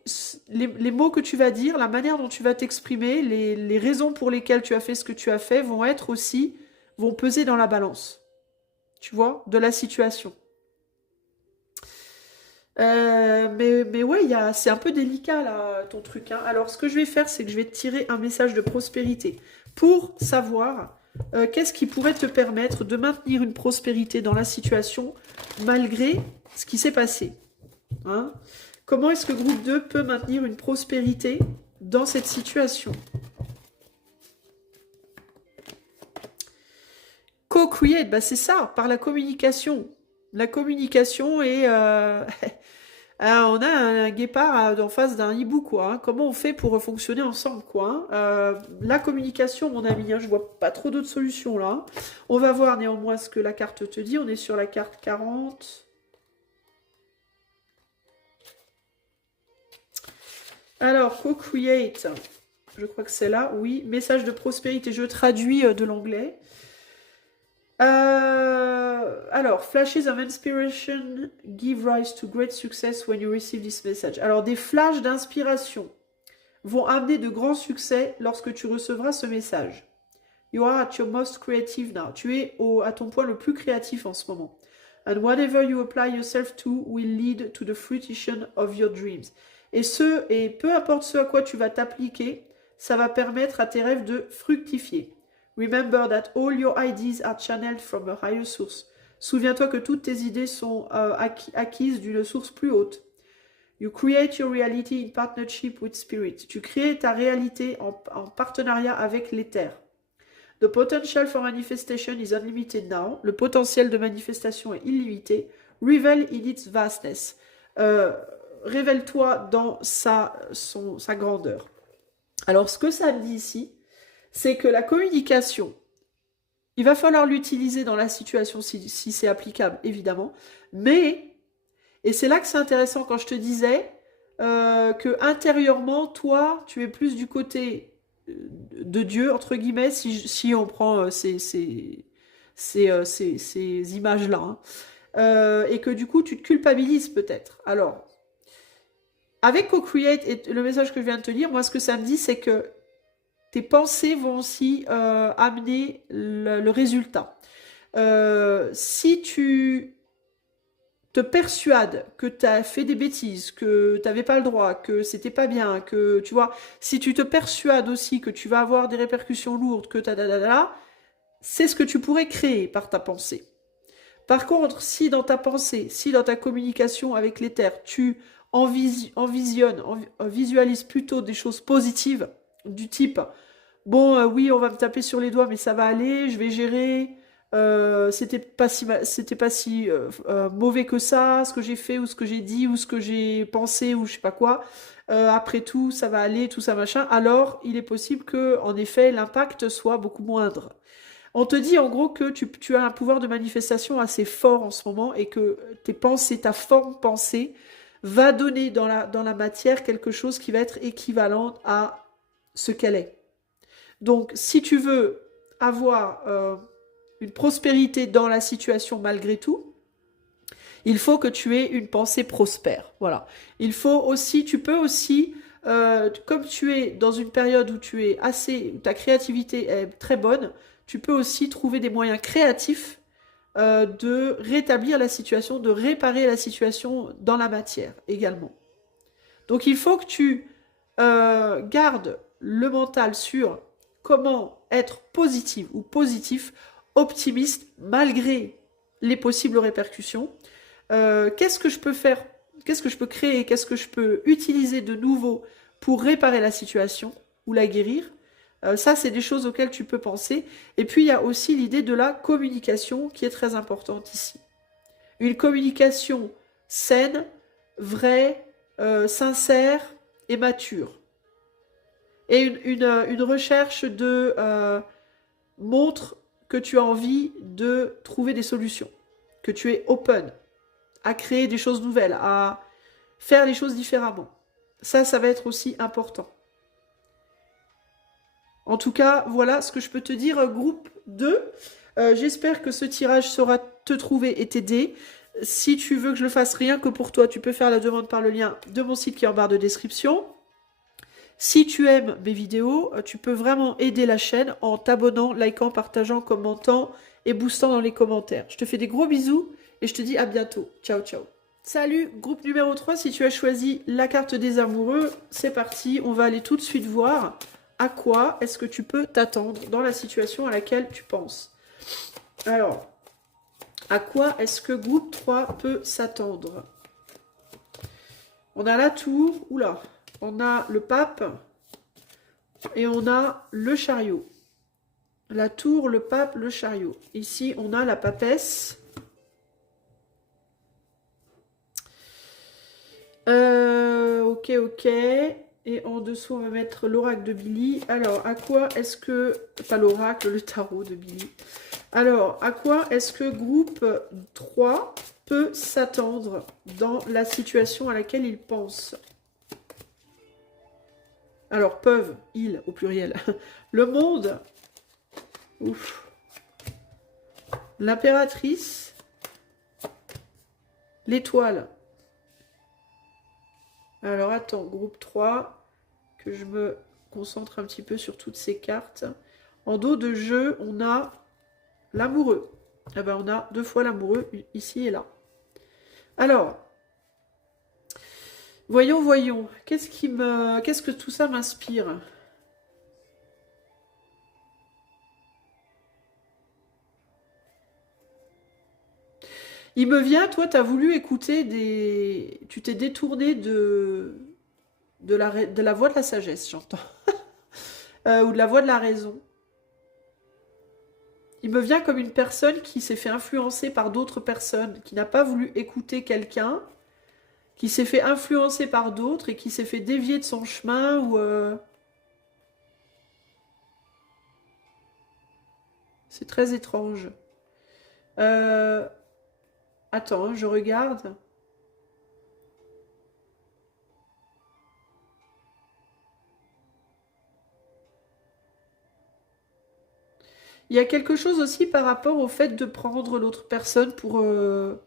les mots que tu vas dire, la manière dont tu vas t'exprimer, les raisons pour lesquelles tu as fait ce que tu as fait vont être aussi, vont peser dans la balance, tu vois, de la situation. Mais ouais, c'est un peu délicat là, ton truc, hein. Alors, ce que je vais faire, c'est que je vais te tirer un message de prospérité pour savoir qu'est-ce qui pourrait te permettre de maintenir une prospérité dans la situation malgré ce qui s'est passé, hein. Comment est-ce que groupe 2 peut maintenir une prospérité dans cette situation? Co-create, bah c'est ça, par la communication. La communication et on a un guépard en face d'un hibou, quoi, hein. Comment on fait pour fonctionner ensemble, quoi, hein. La communication, mon ami, hein, je vois pas trop d'autres solutions là, hein. On va voir néanmoins ce que la carte te dit. On est sur la carte 40. Alors, co-create, je crois que c'est là, oui. Message de prospérité, je traduis de l'anglais. Alors, flashes of inspiration give rise to great success when you receive this message. Alors, des flashs d'inspiration vont amener de grands succès lorsque tu recevras ce message. You are at your most creative now. Tu es à ton point le plus créatif en ce moment. And whatever you apply yourself to will lead to the fruition of your dreams. Et peu importe ce à quoi tu vas t'appliquer, ça va permettre à tes rêves de fructifier. Remember that all your ideas are channeled from a higher source. Souviens-toi que toutes tes idées sont acquises d'une source plus haute. You create your reality in partnership with spirit. Tu crées ta réalité en partenariat avec l'éther. The potential for manifestation is unlimited now. Le potentiel de manifestation est illimité. Reveal in its vastness. Révèle-toi dans sa grandeur. Alors, ce que ça me dit ici, c'est que la communication, il va falloir l'utiliser dans la situation si c'est applicable, évidemment. Mais, et c'est là que c'est intéressant quand je te disais que intérieurement, toi, tu es plus du côté de Dieu, entre guillemets, si on prend ces images-là, hein. Et que du coup, tu te culpabilises peut-être. Alors, avec Co-Create et le message que je viens de te lire, moi, ce que ça me dit, c'est que tes pensées vont aussi amener le résultat. Si tu te persuades que tu as fait des bêtises, que tu n'avais pas le droit, que c'était pas bien, que tu vois, si tu te persuades aussi que tu vas avoir des répercussions lourdes, que c'est ce que tu pourrais créer par ta pensée. Par contre, si dans ta pensée, si dans ta communication avec l'éther, tu visualises plutôt des choses positives, du type bon, oui, on va me taper sur les doigts, mais ça va aller, je vais gérer. C'était pas si mauvais que ça, ce que j'ai fait ou ce que j'ai dit ou ce que j'ai pensé ou je sais pas quoi. Après tout, ça va aller, tout ça machin. Alors, il est possible que, en effet, l'impact soit beaucoup moindre. On te dit en gros que tu as un pouvoir de manifestation assez fort en ce moment et que tes pensées, ta forme pensée va donner dans la matière quelque chose qui va être équivalent à ce qu'elle est. Donc, si tu veux avoir une prospérité dans la situation malgré tout, il faut que tu aies une pensée prospère. Voilà. Il faut aussi, tu peux aussi, comme tu es dans une période où ta créativité est très bonne, tu peux aussi trouver des moyens créatifs de rétablir la situation, de réparer la situation dans la matière également. Donc, il faut que tu gardes le mental sur comment être positive ou positif, optimiste, malgré les possibles répercussions. Qu'est-ce que je peux faire? Qu'est-ce que je peux créer? Qu'est-ce que je peux utiliser de nouveau pour réparer la situation ou la guérir? Ça, c'est des choses auxquelles tu peux penser. Et puis, il y a aussi l'idée de la communication qui est très importante ici. Une communication saine, vraie, sincère et mature. Et une recherche montre que tu as envie de trouver des solutions, que tu es open à créer des choses nouvelles, à faire les choses différemment. Ça va être aussi important. En tout cas, voilà ce que je peux te dire, groupe 2. J'espère que ce tirage saura te trouver et t'aider. Si tu veux que je le fasse rien que pour toi, tu peux faire la demande par le lien de mon site qui est en barre de description. Si tu aimes mes vidéos, tu peux vraiment aider la chaîne en t'abonnant, likant, partageant, commentant et boostant dans les commentaires. Je te fais des gros bisous et je te dis à bientôt. Ciao, ciao. Salut, groupe numéro 3, si tu as choisi la carte des amoureux, c'est parti, on va aller tout de suite voir à quoi est-ce que tu peux t'attendre dans la situation à laquelle tu penses. Alors, à quoi est-ce que groupe 3 peut s'attendre? On a la tour, oula, on a le pape et on a le chariot. La tour, le pape, le chariot. Ici, on a la papesse. Ok, ok. Et en dessous, on va mettre l'oracle de Billy. Alors, à quoi est-ce que... Pas l'oracle, le tarot de Billy. Alors, à quoi est-ce que groupe 3 peut s'attendre dans la situation à laquelle il pense? Alors, peuvent, ils, au pluriel. Le monde. Ouf. L'impératrice. L'étoile. Alors, attends, groupe 3, que je me concentre un petit peu sur toutes ces cartes. En dos de jeu, on a l'amoureux. Eh ben, on a 2 fois l'amoureux, ici et là. Alors, voyons, voyons. Qu'est-ce que tout ça m'inspire? Il me vient, toi, tu as voulu écouter des... Tu t'es détourné de la voix de la sagesse, j'entends. Ou de la voix de la raison. Il me vient comme une personne qui s'est fait influencer par d'autres personnes, qui n'a pas voulu écouter quelqu'un, qui s'est fait influencer par d'autres et qui s'est fait dévier de son chemin ou... C'est très étrange. Attends, je regarde. Il y a quelque chose aussi par rapport au fait de prendre l'autre personne pour une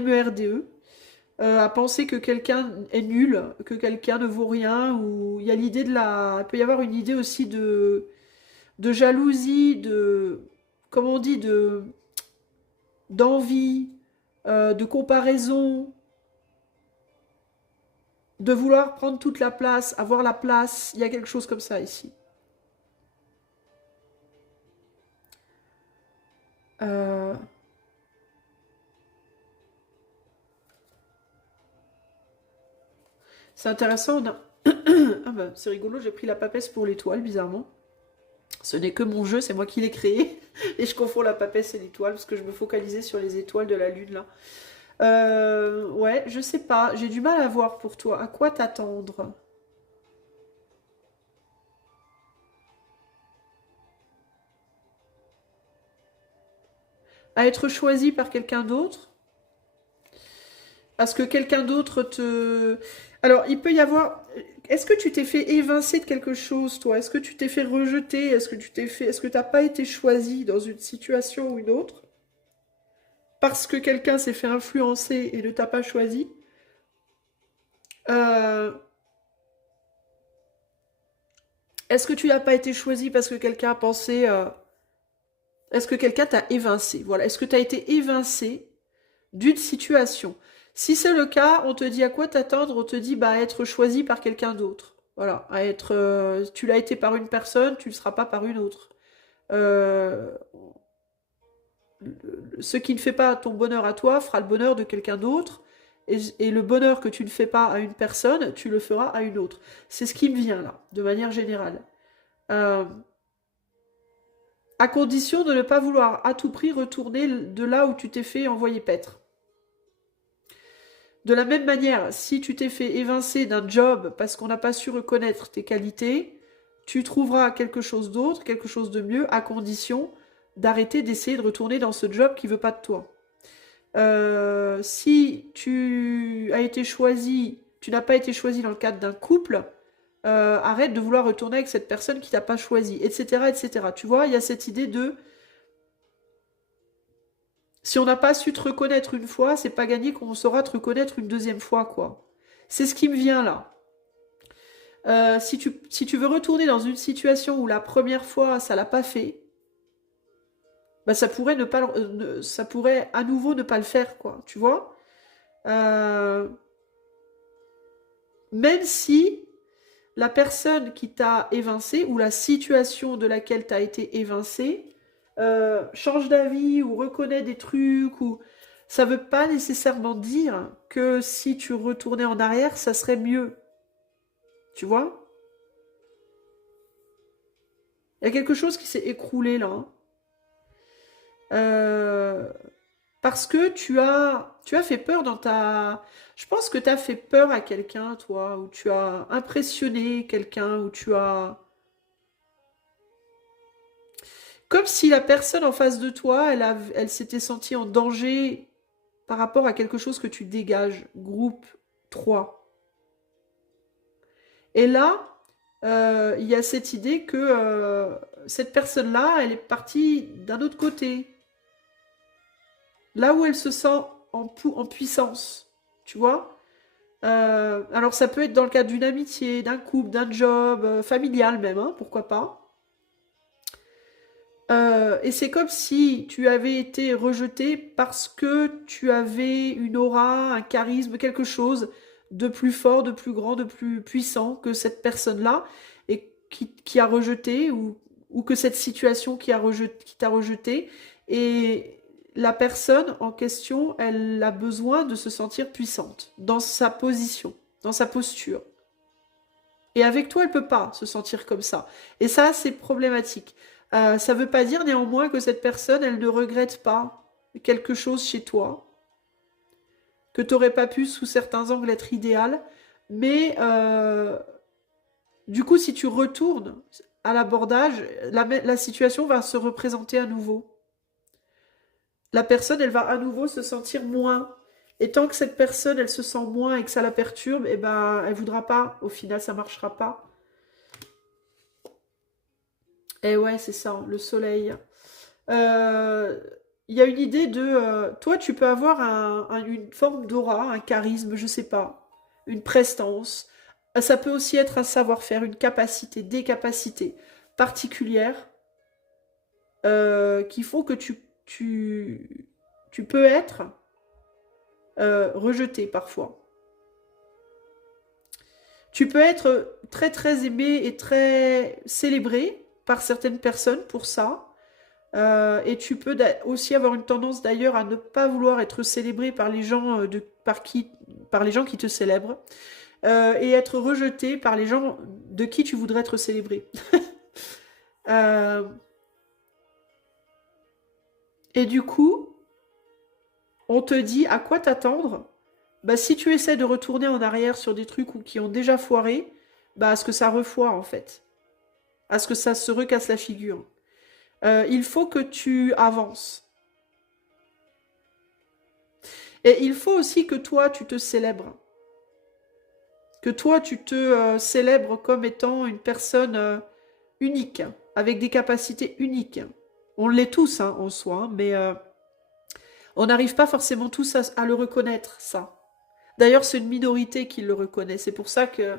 MERDE, à penser que quelqu'un est nul, que quelqu'un ne vaut rien, ou il y a l'idée de la... Il peut y avoir une idée aussi de jalousie, comment on dit, d'envie, de comparaison, de vouloir prendre toute la place, avoir la place. Il y a quelque chose comme ça ici. C'est intéressant, on a... ah bah, c'est rigolo, j'ai pris la papesse pour l'étoile, bizarrement. Ce n'est que mon jeu, c'est moi qui l'ai créé. Et je confonds la papesse et l'étoile, parce que je me focalisais sur les étoiles de la lune, là. Ouais, je sais pas, j'ai du mal à voir pour toi. À quoi t'attendre? À être choisi par quelqu'un d'autre? Parce que quelqu'un d'autre te... Alors, il peut y avoir... Est-ce que tu t'es fait évincer de quelque chose, toi? Est-ce que tu t'es fait rejeter? Est-ce que tu t'es fait... Est-ce que t'as pas été choisi dans une situation ou une autre? Parce que quelqu'un s'est fait influencer et ne t'a pas choisi? Est-ce que tu n'as pas été choisi parce que quelqu'un a pensé... Est-ce que quelqu'un t'a évincé? Voilà. Est-ce que tu as été évincé d'une situation? Si c'est le cas, on te dit à quoi t'attendre? On te dit bah, être choisi par quelqu'un d'autre. Voilà. À être, tu l'as été par une personne, tu ne le seras pas par une autre. Ce qui ne fait pas ton bonheur à toi fera le bonheur de quelqu'un d'autre. Et le bonheur que tu ne fais pas à une personne, tu le feras à une autre. C'est ce qui me vient là, de manière générale. À condition de ne pas vouloir à tout prix retourner de là où tu t'es fait envoyer paître. De la même manière, si tu t'es fait évincer d'un job parce qu'on n'a pas su reconnaître tes qualités, tu trouveras quelque chose d'autre, quelque chose de mieux, à condition d'arrêter d'essayer de retourner dans ce job qui ne veut pas de toi. Si tu as été choisi, tu n'as pas été choisi dans le cadre d'un couple, arrête de vouloir retourner avec cette personne qui t'a pas choisi, etc., etc. Tu vois, il y a cette idée de si on n'a pas su te reconnaître une fois, c'est pas gagné qu'on saura te reconnaître une deuxième fois, quoi. C'est ce qui me vient là. Si tu veux retourner dans une situation où la première fois ça l'a pas fait, bah ça pourrait ne pas, ça pourrait à nouveau ne pas le faire, quoi. Tu vois? Euh, Même si la personne qui t'a évincé ou la situation de laquelle tu as été évincé change d'avis ou reconnaît des trucs ou ça veut pas nécessairement dire que si tu retournais en arrière, ça serait mieux. Tu vois? Il y a quelque chose qui s'est écroulé là, hein. Euh, Parce que tu as fait peur dans ta... Je pense que tu as fait peur à quelqu'un, toi, ou tu as impressionné quelqu'un, ou tu as... Comme si la personne en face de toi, elle s'était sentie en danger par rapport à quelque chose que tu dégages. Groupe 3. Et là, il y a cette idée que cette personne-là, elle est partie d'un autre côté. Là où elle se sent en puissance. Tu vois? Alors ça peut être dans le cadre d'une amitié, d'un couple, d'un job, familial même, hein, pourquoi pas. Et c'est comme si tu avais été rejeté parce que tu avais une aura, un charisme, quelque chose de plus fort, de plus grand, de plus puissant que cette personne-là et qui a rejeté ou que cette situation qui t'a rejeté. Et la personne en question, elle a besoin de se sentir puissante dans sa position, dans sa posture. Et avec toi, elle peut pas se sentir comme ça. Et ça, c'est problématique. Ça veut pas dire néanmoins que cette personne, elle ne regrette pas quelque chose chez toi, que tu n'aurais pas pu, sous certains angles, être idéal. Mais du coup, si tu retournes à l'abordage, la situation va se représenter à nouveau. La personne, elle va à nouveau se sentir moins. Et tant que cette personne, elle se sent moins et que ça la perturbe, eh ben, elle voudra pas. Au final, ça marchera pas. Et ouais, c'est ça, le soleil. Euh, Il y a une idée de... toi, tu peux avoir une forme d'aura, un charisme, je sais pas, une prestance. Ça peut aussi être un savoir-faire, une capacité, des capacités particulières qui font que tu peux être rejeté parfois. Tu peux être très très aimé et très célébré par certaines personnes pour ça. Et tu peux aussi avoir une tendance d'ailleurs à ne pas vouloir être célébré par les gens par les gens qui te célèbrent et être rejeté par les gens de qui tu voudrais être célébré. Euh, et du coup, on te dit à quoi t'attendre. Bah, si tu essaies de retourner en arrière sur des trucs qui ont déjà foiré, bah, à ce que ça refoire en fait, à ce que ça se recasse la figure. Il faut que tu avances. Et il faut aussi que toi, tu te célèbres. Que toi, tu te célèbres comme étant une personne unique, avec des capacités uniques. On l'est tous hein, en soi, hein, mais on n'arrive pas forcément tous à le reconnaître, ça. D'ailleurs, c'est une minorité qui le reconnaît. C'est pour ça que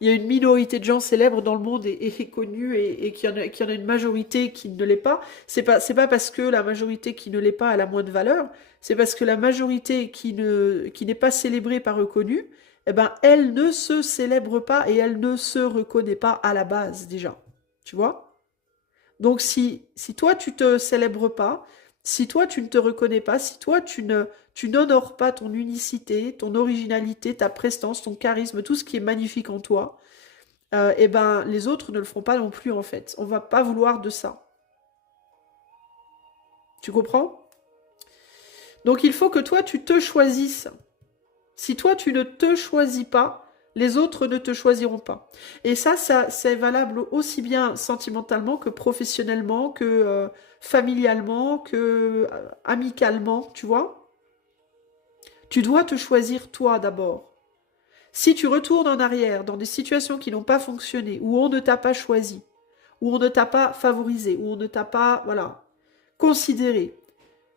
il y a une minorité de gens célèbres dans le monde et connus et qu'il y en a une majorité qui ne l'est pas. C'est pas parce que la majorité qui ne l'est pas elle a moins de valeur, c'est parce que la majorité qui n'est pas célébrée, pas reconnue, eh ben, elle ne se célèbre pas et elle ne se reconnaît pas à la base déjà. Tu vois? Donc si toi tu te célèbres pas, si toi tu ne te reconnais pas, si toi tu n'honores pas ton unicité, ton originalité, ta prestance, ton charisme, tout ce qui est magnifique en toi, eh ben les autres ne le feront pas non plus en fait. On va pas vouloir de ça. Tu comprends? Donc il faut que toi tu te choisisses. Si toi tu ne te choisis pas, les autres ne te choisiront pas. Et ça c'est valable aussi bien sentimentalement que professionnellement, que familialement, que amicalement, tu vois? Tu dois te choisir toi d'abord. Si tu retournes en arrière dans des situations qui n'ont pas fonctionné, où on ne t'a pas choisi, où on ne t'a pas favorisé, où on ne t'a pas, voilà, considéré,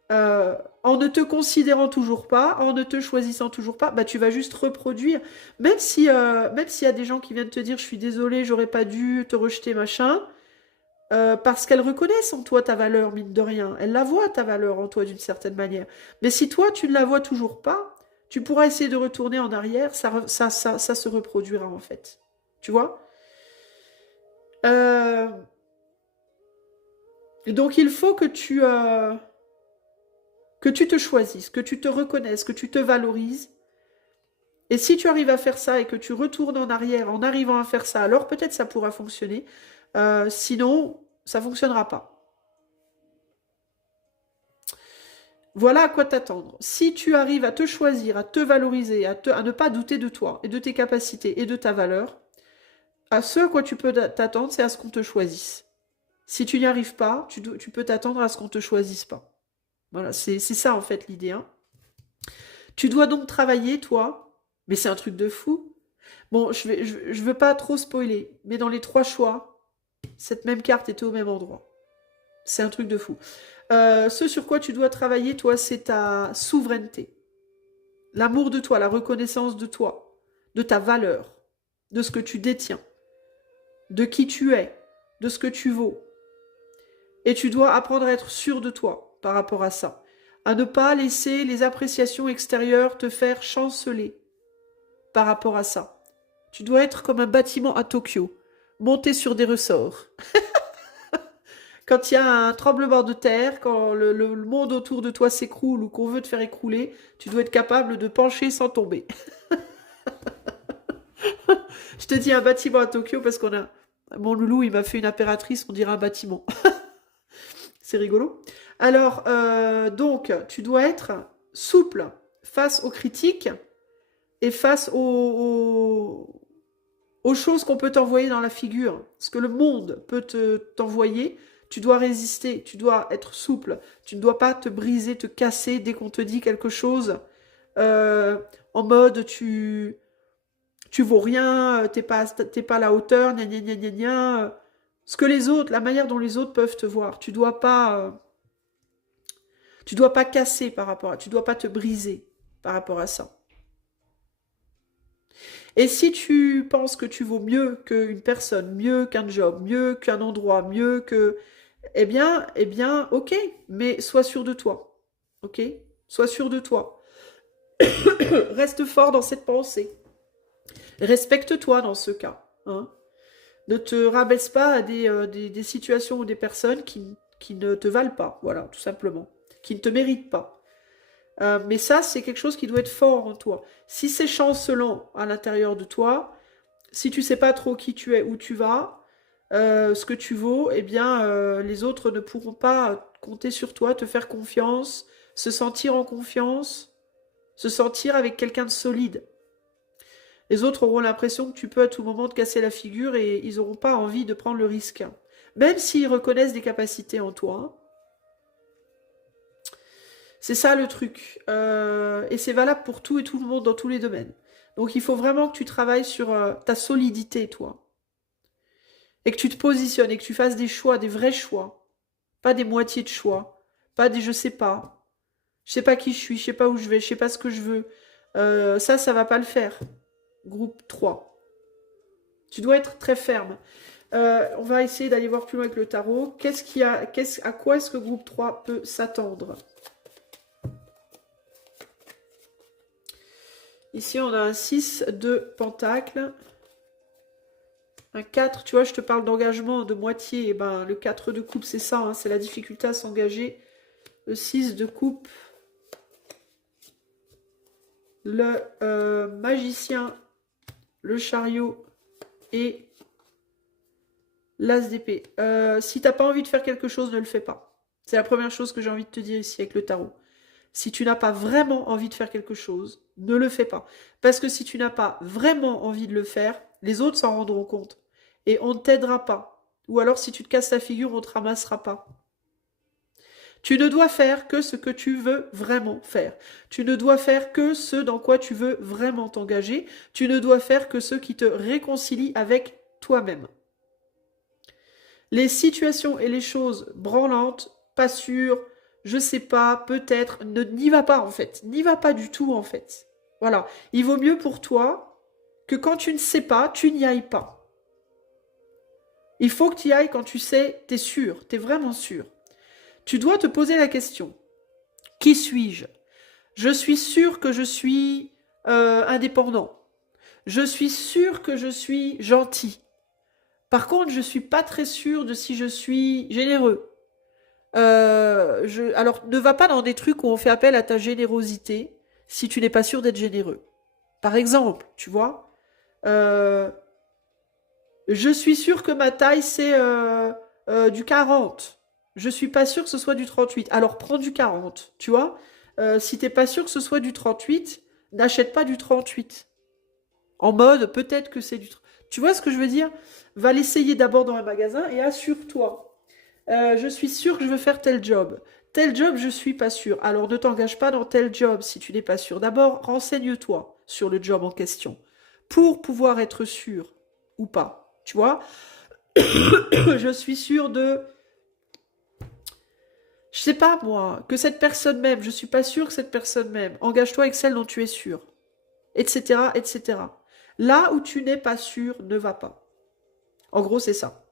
en ne te considérant toujours pas, en ne te choisissant toujours pas, bah tu vas juste reproduire. Même s'il y a des gens qui viennent te dire, je suis désolée, j'aurais pas dû te rejeter, machin, parce qu'elles reconnaissent en toi ta valeur, mine de rien. Elles la voient ta valeur en toi d'une certaine manière. Mais si toi tu ne la vois toujours pas, tu pourras essayer de retourner en arrière, ça se reproduira en fait. Tu vois? Euh, donc il faut que tu te choisisses, que tu te reconnaisses, que tu te valorises. Et si tu arrives à faire ça et que tu retournes en arrière en arrivant à faire ça, alors peut-être ça pourra fonctionner. Sinon, ça ne fonctionnera pas. Voilà à quoi t'attendre. Si tu arrives à te choisir, à te valoriser, à ne pas douter de toi et de tes capacités et de ta valeur, à ce à quoi tu peux t'attendre, c'est à ce qu'on te choisisse. Si tu n'y arrives pas, tu peux t'attendre à ce qu'on ne te choisisse pas. Voilà, c'est ça en fait l'idée, hein. Tu dois donc travailler, toi, mais c'est un truc de fou. Bon, je veux pas trop spoiler, mais dans les 3 choix, cette même carte était au même endroit. C'est un truc de fou. Ce sur quoi tu dois travailler, toi, c'est ta souveraineté. L'amour de toi, la reconnaissance de toi, de ta valeur, de ce que tu détiens, de qui tu es, de ce que tu vaux. Et tu dois apprendre à être sûr de toi par rapport à ça. À ne pas laisser les appréciations extérieures te faire chanceler par rapport à ça. Tu dois être comme un bâtiment à Tokyo, monté sur des ressorts. Quand il y a un tremblement de terre, quand le monde autour de toi s'écroule ou qu'on veut te faire écrouler, tu dois être capable de pencher sans tomber. Je te dis un bâtiment à Tokyo parce qu'on a... Mon loulou, il m'a fait une impératrice, on dirait un bâtiment. C'est rigolo. Alors, donc, tu dois être souple face aux critiques et face aux choses qu'on peut t'envoyer dans la figure. Ce que le monde peut t'envoyer, tu dois résister, tu dois être souple. Tu ne dois pas te briser, te casser dès qu'on te dit quelque chose en mode tu vaux rien, t'es pas à la hauteur, gna gna gna gna gna. Ce que les autres, la manière dont les autres peuvent te voir, tu dois pas casser par rapport à, tu dois pas te briser par rapport à ça. Et si tu penses que tu vaux mieux qu'une personne, mieux qu'un job, mieux qu'un endroit, mieux que, eh bien, ok, mais sois sûr de toi, ok? Sois sûr de toi. Reste fort dans cette pensée. Respecte-toi dans ce cas, hein. Ne te rabaisse pas à des situations ou des personnes qui ne te valent pas, voilà, tout simplement, qui ne te méritent pas. Mais ça, c'est quelque chose qui doit être fort en toi. Si c'est chancelant à l'intérieur de toi, si tu sais pas trop qui tu es, où tu vas, ce que tu vaux, eh bien, les autres ne pourront pas compter sur toi, te faire confiance, se sentir en confiance, se sentir avec quelqu'un de solide. Les autres auront l'impression que tu peux à tout moment te casser la figure et ils n'auront pas envie de prendre le risque. Même s'ils reconnaissent des capacités en toi, hein. C'est ça le truc. Et c'est valable pour tout et tout le monde dans tous les domaines. Donc il faut vraiment que tu travailles sur ta solidité, toi. Et que tu te positionnes et que tu fasses des choix, des vrais choix. Pas des moitiés de choix. Pas des je sais pas. Je sais pas qui je suis, je sais pas où je vais, je sais pas ce que je veux. Ça va pas le faire. Groupe 3. Tu dois être très ferme. On va essayer d'aller voir plus loin avec le tarot. À quoi est-ce que groupe 3 peut s'attendre? Ici, on a un 6 de pentacle. Un 4, tu vois, je te parle d'engagement de moitié. Et ben, le 4 de coupe, c'est ça, hein, c'est la difficulté à s'engager. Le 6 de coupe. Le magicien, le chariot et l'as d'épée. Si t'as pas envie de faire quelque chose, ne le fais pas. C'est la première chose que j'ai envie de te dire ici avec le tarot. Si tu n'as pas vraiment envie de faire quelque chose, ne le fais pas. Parce que si tu n'as pas vraiment envie de le faire, les autres s'en rendront compte. Et on ne t'aidera pas. Ou alors si tu te casses la figure, on ne te ramassera pas. Tu ne dois faire que ce que tu veux vraiment faire. Tu ne dois faire que ce dans quoi tu veux vraiment t'engager. Tu ne dois faire que ce qui te réconcilie avec toi-même. Les situations et les choses branlantes, pas sûres, je sais pas, peut-être, n'y va pas en fait. N'y va pas du tout en fait. Voilà. Il vaut mieux pour toi que quand tu ne sais pas, tu n'y ailles pas. Il faut que tu y ailles quand tu sais, tu es sûr, tu es vraiment sûr. Tu dois te poser la question. Qui suis-je? Je suis sûr que je suis indépendant. Je suis sûr que je suis gentil. Par contre, je ne suis pas très sûre de si je suis généreux. Alors, ne va pas dans des trucs où on fait appel à ta générosité si tu n'es pas sûr d'être généreux. Par exemple, tu vois, je suis sûre que ma taille, c'est du 40. Je suis pas sûre que ce soit du 38. Alors, prends du 40, tu vois. Si t'es pas sûr que ce soit du 38, n'achète pas du 38. En mode, peut-être que c'est du... Tu vois ce que je veux dire? Va l'essayer d'abord dans un magasin et assure-toi. Je suis sûre que je veux faire tel job. Tel job, je suis pas sûre. Alors ne t'engage pas dans tel job si tu n'es pas sûr. D'abord, renseigne-toi sur le job en question pour pouvoir être sûr ou pas. Tu vois? Je suis sûre de... Je sais pas moi, que cette personne m'aime. Je suis pas sûre que cette personne m'aime. Engage-toi avec celle dont tu es sûr. Etc. etc. Là où tu n'es pas sûr, ne va pas. En gros, c'est ça.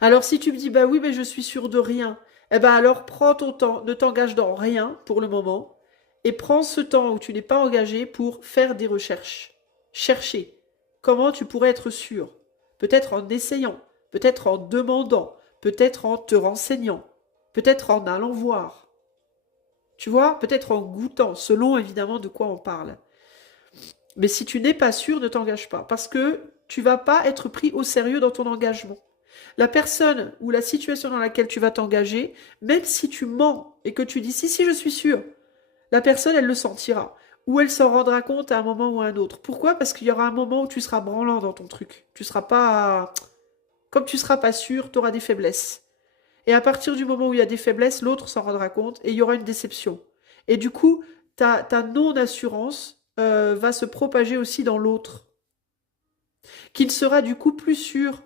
Alors si tu me dis, bah oui, mais je suis sûre de rien, eh ben alors prends ton temps, ne t'engage dans rien pour le moment, et prends ce temps où tu n'es pas engagé pour faire des recherches. Chercher comment tu pourrais être sûr. Peut-être en essayant, peut-être en demandant, peut-être en te renseignant, peut-être en allant voir. Tu vois, peut-être en goûtant, selon évidemment de quoi on parle. Mais si tu n'es pas sûr, ne t'engage pas, parce que tu vas pas être pris au sérieux dans ton engagement. La personne ou la situation dans laquelle tu vas t'engager, même si tu mens et que tu dis si, je suis sûr, la personne, elle le sentira. Ou elle s'en rendra compte à un moment ou à un autre. Pourquoi? Parce qu'il y aura un moment où tu seras branlant dans ton truc. Tu seras pas... Comme tu seras pas sûr, tu auras des faiblesses. Et à partir du moment où il y a des faiblesses, l'autre s'en rendra compte et il y aura une déception. Et du coup, ta non-assurance va se propager aussi dans l'autre, qui ne sera du coup plus sûr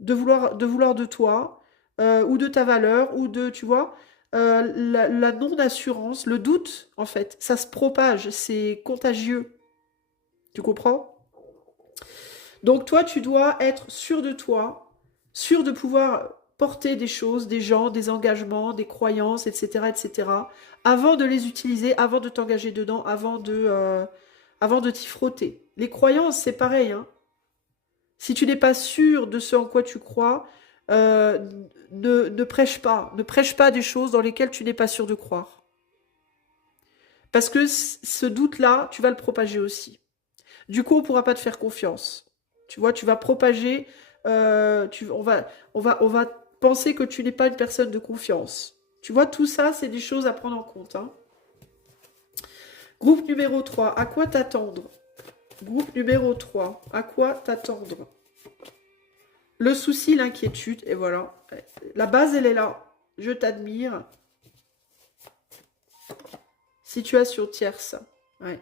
de vouloir de toi, ou de ta valeur, ou de, tu vois, la non-assurance, le doute, en fait, ça se propage, c'est contagieux. Tu comprends? Donc toi, tu dois être sûr de toi, sûr de pouvoir porter des choses, des gens, des engagements, des croyances, etc., etc., avant de les utiliser, avant de t'engager dedans, avant de t'y frotter. Les croyances, c'est pareil, hein. Si tu n'es pas sûr de ce en quoi tu crois, euh, ne prêche pas. Ne prêche pas des choses dans lesquelles tu n'es pas sûr de croire. Parce que ce doute-là, tu vas le propager aussi. Du coup, on ne pourra pas te faire confiance. Tu vois, tu vas propager, on va penser que tu n'es pas une personne de confiance. Tu vois, tout ça, c'est des choses à prendre en compte, hein. Groupe numéro 3, à quoi t'attendre? Groupe numéro 3, à quoi t'attendre? Le souci, l'inquiétude, et voilà. La base, elle est là. Je t'admire. Situation tierce. Ouais.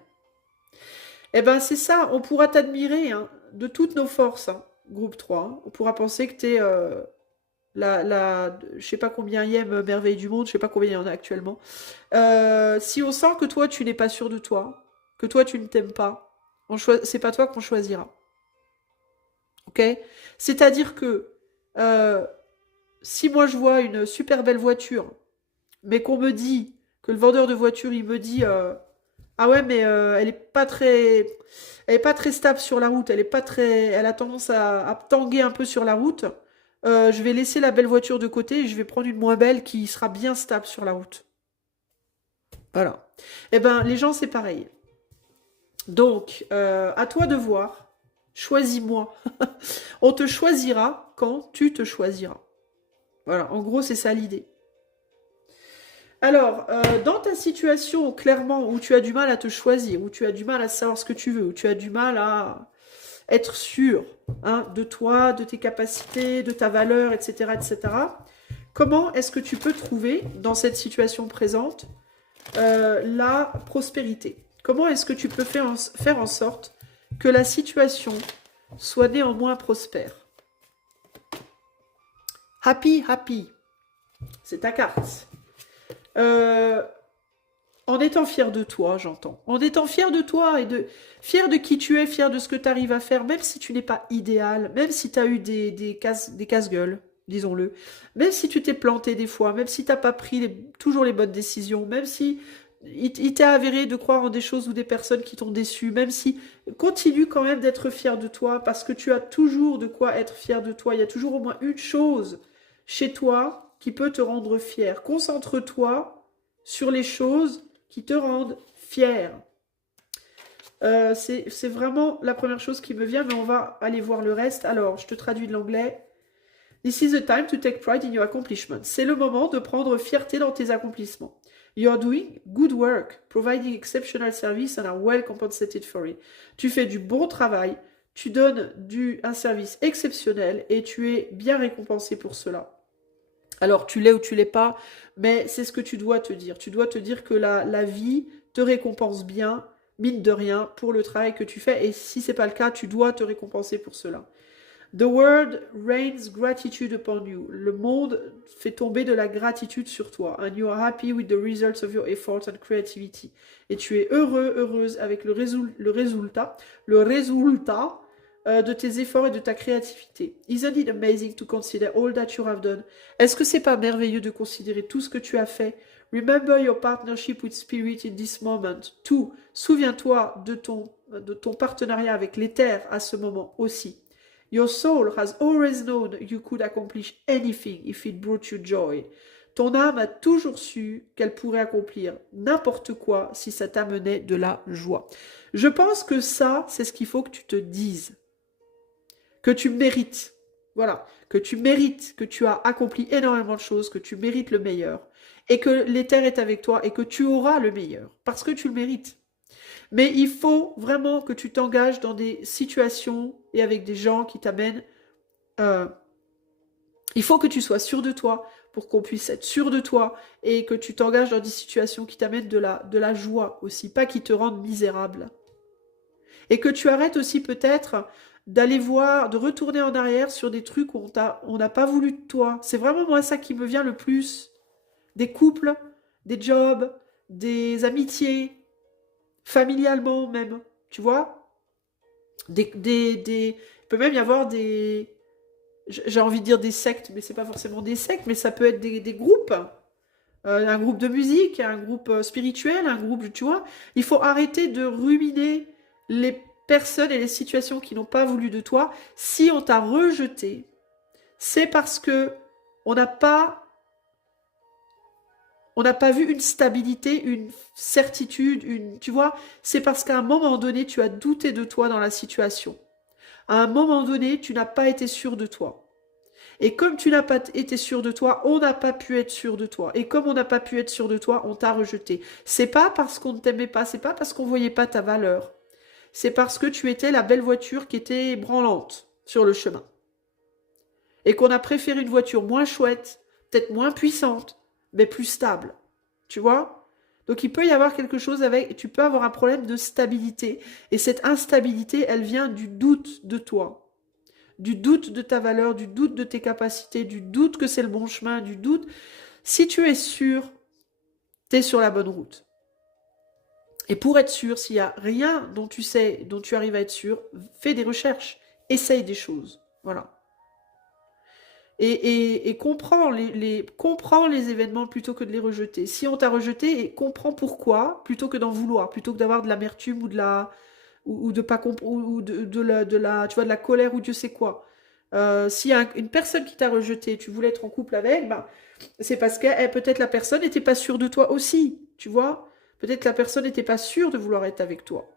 Eh ben, c'est ça. On pourra t'admirer, hein, de toutes nos forces, hein, groupe 3. Hein. On pourra penser que t'es je sais pas combien y merveille du monde, je sais pas combien il y en a actuellement. Si on sent que toi, tu n'es pas sûr de toi, que toi, tu ne t'aimes pas, c'est pas toi qu'on choisira. Ok? C'est-à-dire que euh, si moi je vois une super belle voiture, mais qu'on me dit que le vendeur de voiture il me dit ah ouais mais elle est pas très stable sur la route, elle a tendance à tanguer un peu sur la route. Je vais laisser la belle voiture de côté et je vais prendre une moins belle qui sera bien stable sur la route. Voilà. Eh ben les gens c'est pareil. Donc à toi de voir. Choisis-moi. On te choisira quand tu te choisiras. Voilà, en gros, c'est ça l'idée. Alors, dans ta situation, clairement, où tu as du mal à te choisir, où tu as du mal à savoir ce que tu veux, où tu as du mal à être sûr, hein, de toi, de tes capacités, de ta valeur, etc., etc., comment est-ce que tu peux trouver, dans cette situation présente, la prospérité? Comment est-ce que tu peux faire en sorte que la situation soit néanmoins prospère? Happy, happy. C'est ta carte. En étant fier de toi, j'entends. En étant fier de toi et fier de qui tu es, fier de ce que tu arrives à faire, même si tu n'es pas idéal, même si tu as eu des casse-gueules, disons-le, même si tu t'es planté des fois, même si tu n'as pas pris toujours les bonnes décisions, même si il t'est avéré de croire en des choses ou des personnes qui t'ont déçu, même si continue quand même d'être fier de toi parce que tu as toujours de quoi être fier de toi. Il y a toujours au moins une chose chez toi qui peut te rendre fier. Concentre-toi sur les choses qui te rendent fier. C'est vraiment la première chose qui me vient, mais on va aller voir le reste. Alors, je te traduis de l'anglais. This is the time to take pride in your accomplishments. C'est le moment de prendre fierté dans tes accomplissements. You are doing good work, providing exceptional service and are well compensated for it. Tu fais du bon travail, tu donnes un service exceptionnel et tu es bien récompensé pour cela. Alors, tu l'es ou tu l'es pas, mais c'est ce que tu dois te dire. Tu dois te dire que la vie te récompense bien, mine de rien, pour le travail que tu fais. Et si ce n'est pas le cas, tu dois te récompenser pour cela. The world rains gratitude upon you. Le monde fait tomber de la gratitude sur toi. And you are happy with the results of your efforts and creativity. Et tu es heureux, heureuse avec le résultat de tes efforts et de ta créativité. Isn't it amazing to consider all that you have done? Est-ce que c'est pas merveilleux de considérer tout ce que tu as fait? Remember your partnership with spirit in this moment. Tout. Souviens-toi de ton partenariat avec l'éther à ce moment aussi. Your soul has always known you could accomplish anything if it brought you joy. Ton âme a toujours su qu'elle pourrait accomplir n'importe quoi si ça t'amenait de la joie. Je pense que ça, c'est ce qu'il faut que tu te dises. Que tu mérites. Voilà. Que tu mérites, que tu as accompli énormément de choses, que tu mérites le meilleur. Et que l'éther est avec toi et que tu auras le meilleur. Parce que tu le mérites. Mais il faut vraiment que tu t'engages dans des situations et avec des gens qui t'amènent. Il faut que tu sois sûr de toi pour qu'on puisse être sûr de toi et que tu t'engages dans des situations qui t'amènent de la joie aussi, pas qui te rendent misérable. Et que tu arrêtes aussi peut-être d'aller voir, de retourner en arrière sur des trucs où on n'a pas voulu de toi. C'est vraiment moi ça qui me vient le plus. Des couples, des jobs, des amitiés, familialement même, tu vois. Il peut même y avoir j'ai envie de dire des sectes, mais c'est pas forcément des sectes, mais ça peut être des groupes. Un groupe de musique, un groupe spirituel, un groupe, tu vois. Il faut arrêter de ruminer les personnes et les situations qui n'ont pas voulu de toi. Si on t'a rejeté, c'est parce que on n'a pas vu une stabilité, une certitude, tu vois, c'est parce qu'à un moment donné, tu as douté de toi dans la situation. À un moment donné, tu n'as pas été sûr de toi. Et comme tu n'as pas été sûr de toi, on n'a pas pu être sûr de toi. Et comme on n'a pas pu être sûr de toi, on t'a rejeté. C'est pas parce qu'on ne t'aimait pas, c'est pas parce qu'on ne voyait pas ta valeur. C'est parce que tu étais la belle voiture qui était branlante sur le chemin. Et qu'on a préféré une voiture moins chouette, peut-être moins puissante, mais plus stable. Tu vois ? Donc il peut y avoir quelque chose tu peux avoir un problème de stabilité. Et cette instabilité, elle vient du doute de toi. Du doute de ta valeur, du doute de tes capacités, du doute que c'est le bon chemin, du doute. Si tu es sûr, tu es sur la bonne route. Et pour être sûr, s'il n'y a rien dont tu sais, dont tu arrives à être sûr, fais des recherches, essaye des choses. Voilà. Et comprends les événements plutôt que de les rejeter. Si on t'a rejeté, comprends pourquoi, plutôt que d'en vouloir, plutôt que d'avoir de l'amertume ou de la ou de pas ou de la tu vois, de la colère ou Dieu sait quoi. S'il y a une personne qui t'a rejeté, tu voulais être en couple avec, ben, c'est parce que peut-être la personne n'était pas sûre de toi aussi, tu vois. Peut-être que la personne n'était pas sûre de vouloir être avec toi.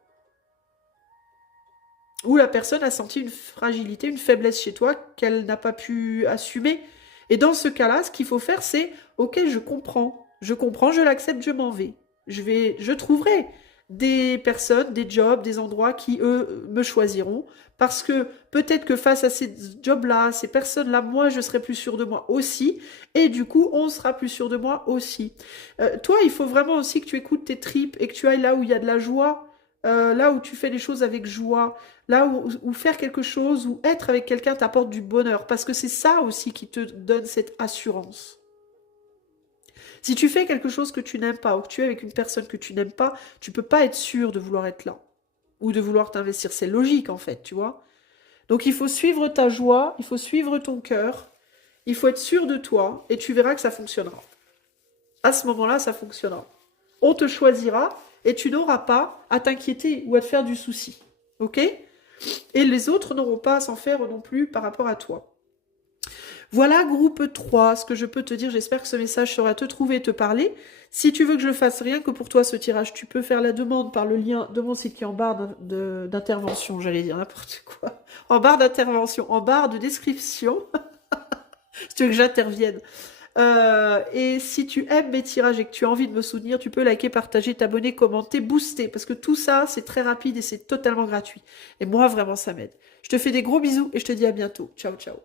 Ou la personne a senti une fragilité, une faiblesse chez toi qu'elle n'a pas pu assumer. Et dans ce cas-là, ce qu'il faut faire, c'est « Ok, je comprends, je l'accepte, je m'en vais. Je trouverai des personnes, des jobs, des endroits qui, eux, me choisiront. Parce que peut-être que face à ces jobs-là, ces personnes-là, moi, je serai plus sûre de moi aussi. Et du coup, on sera plus sûr de moi aussi. Toi, il faut vraiment aussi que tu écoutes tes tripes et que tu ailles là où il y a de la joie, là où tu fais les choses avec joie, là où faire quelque chose, ou être avec quelqu'un t'apporte du bonheur. Parce que c'est ça aussi qui te donne cette assurance. Si tu fais quelque chose que tu n'aimes pas, ou que tu es avec une personne que tu n'aimes pas, tu peux pas être sûr de vouloir être là. Ou de vouloir t'investir. C'est logique, en fait, tu vois. Donc il faut suivre ta joie, il faut suivre ton cœur, il faut être sûr de toi, et tu verras que ça fonctionnera. À ce moment-là, ça fonctionnera. On te choisira, et tu n'auras pas à t'inquiéter ou à te faire du souci. Ok? Et les autres n'auront pas à s'en faire non plus par rapport à toi. Voilà, groupe 3, ce que je peux te dire. J'espère que ce message saura te trouver et te parler. Si tu veux que je fasse rien que pour toi ce tirage, tu peux faire la demande par le lien de mon site qui est en barre d'intervention, j'allais dire n'importe quoi. En barre d'intervention, en barre de description. Si tu veux que j'intervienne. Et si tu aimes mes tirages et que tu as envie de me soutenir, tu peux liker, partager, t'abonner, commenter, booster. Parce que tout ça, c'est très rapide et c'est totalement gratuit. Et moi, vraiment, ça m'aide. Je te fais des gros bisous et je te dis à bientôt. Ciao, ciao.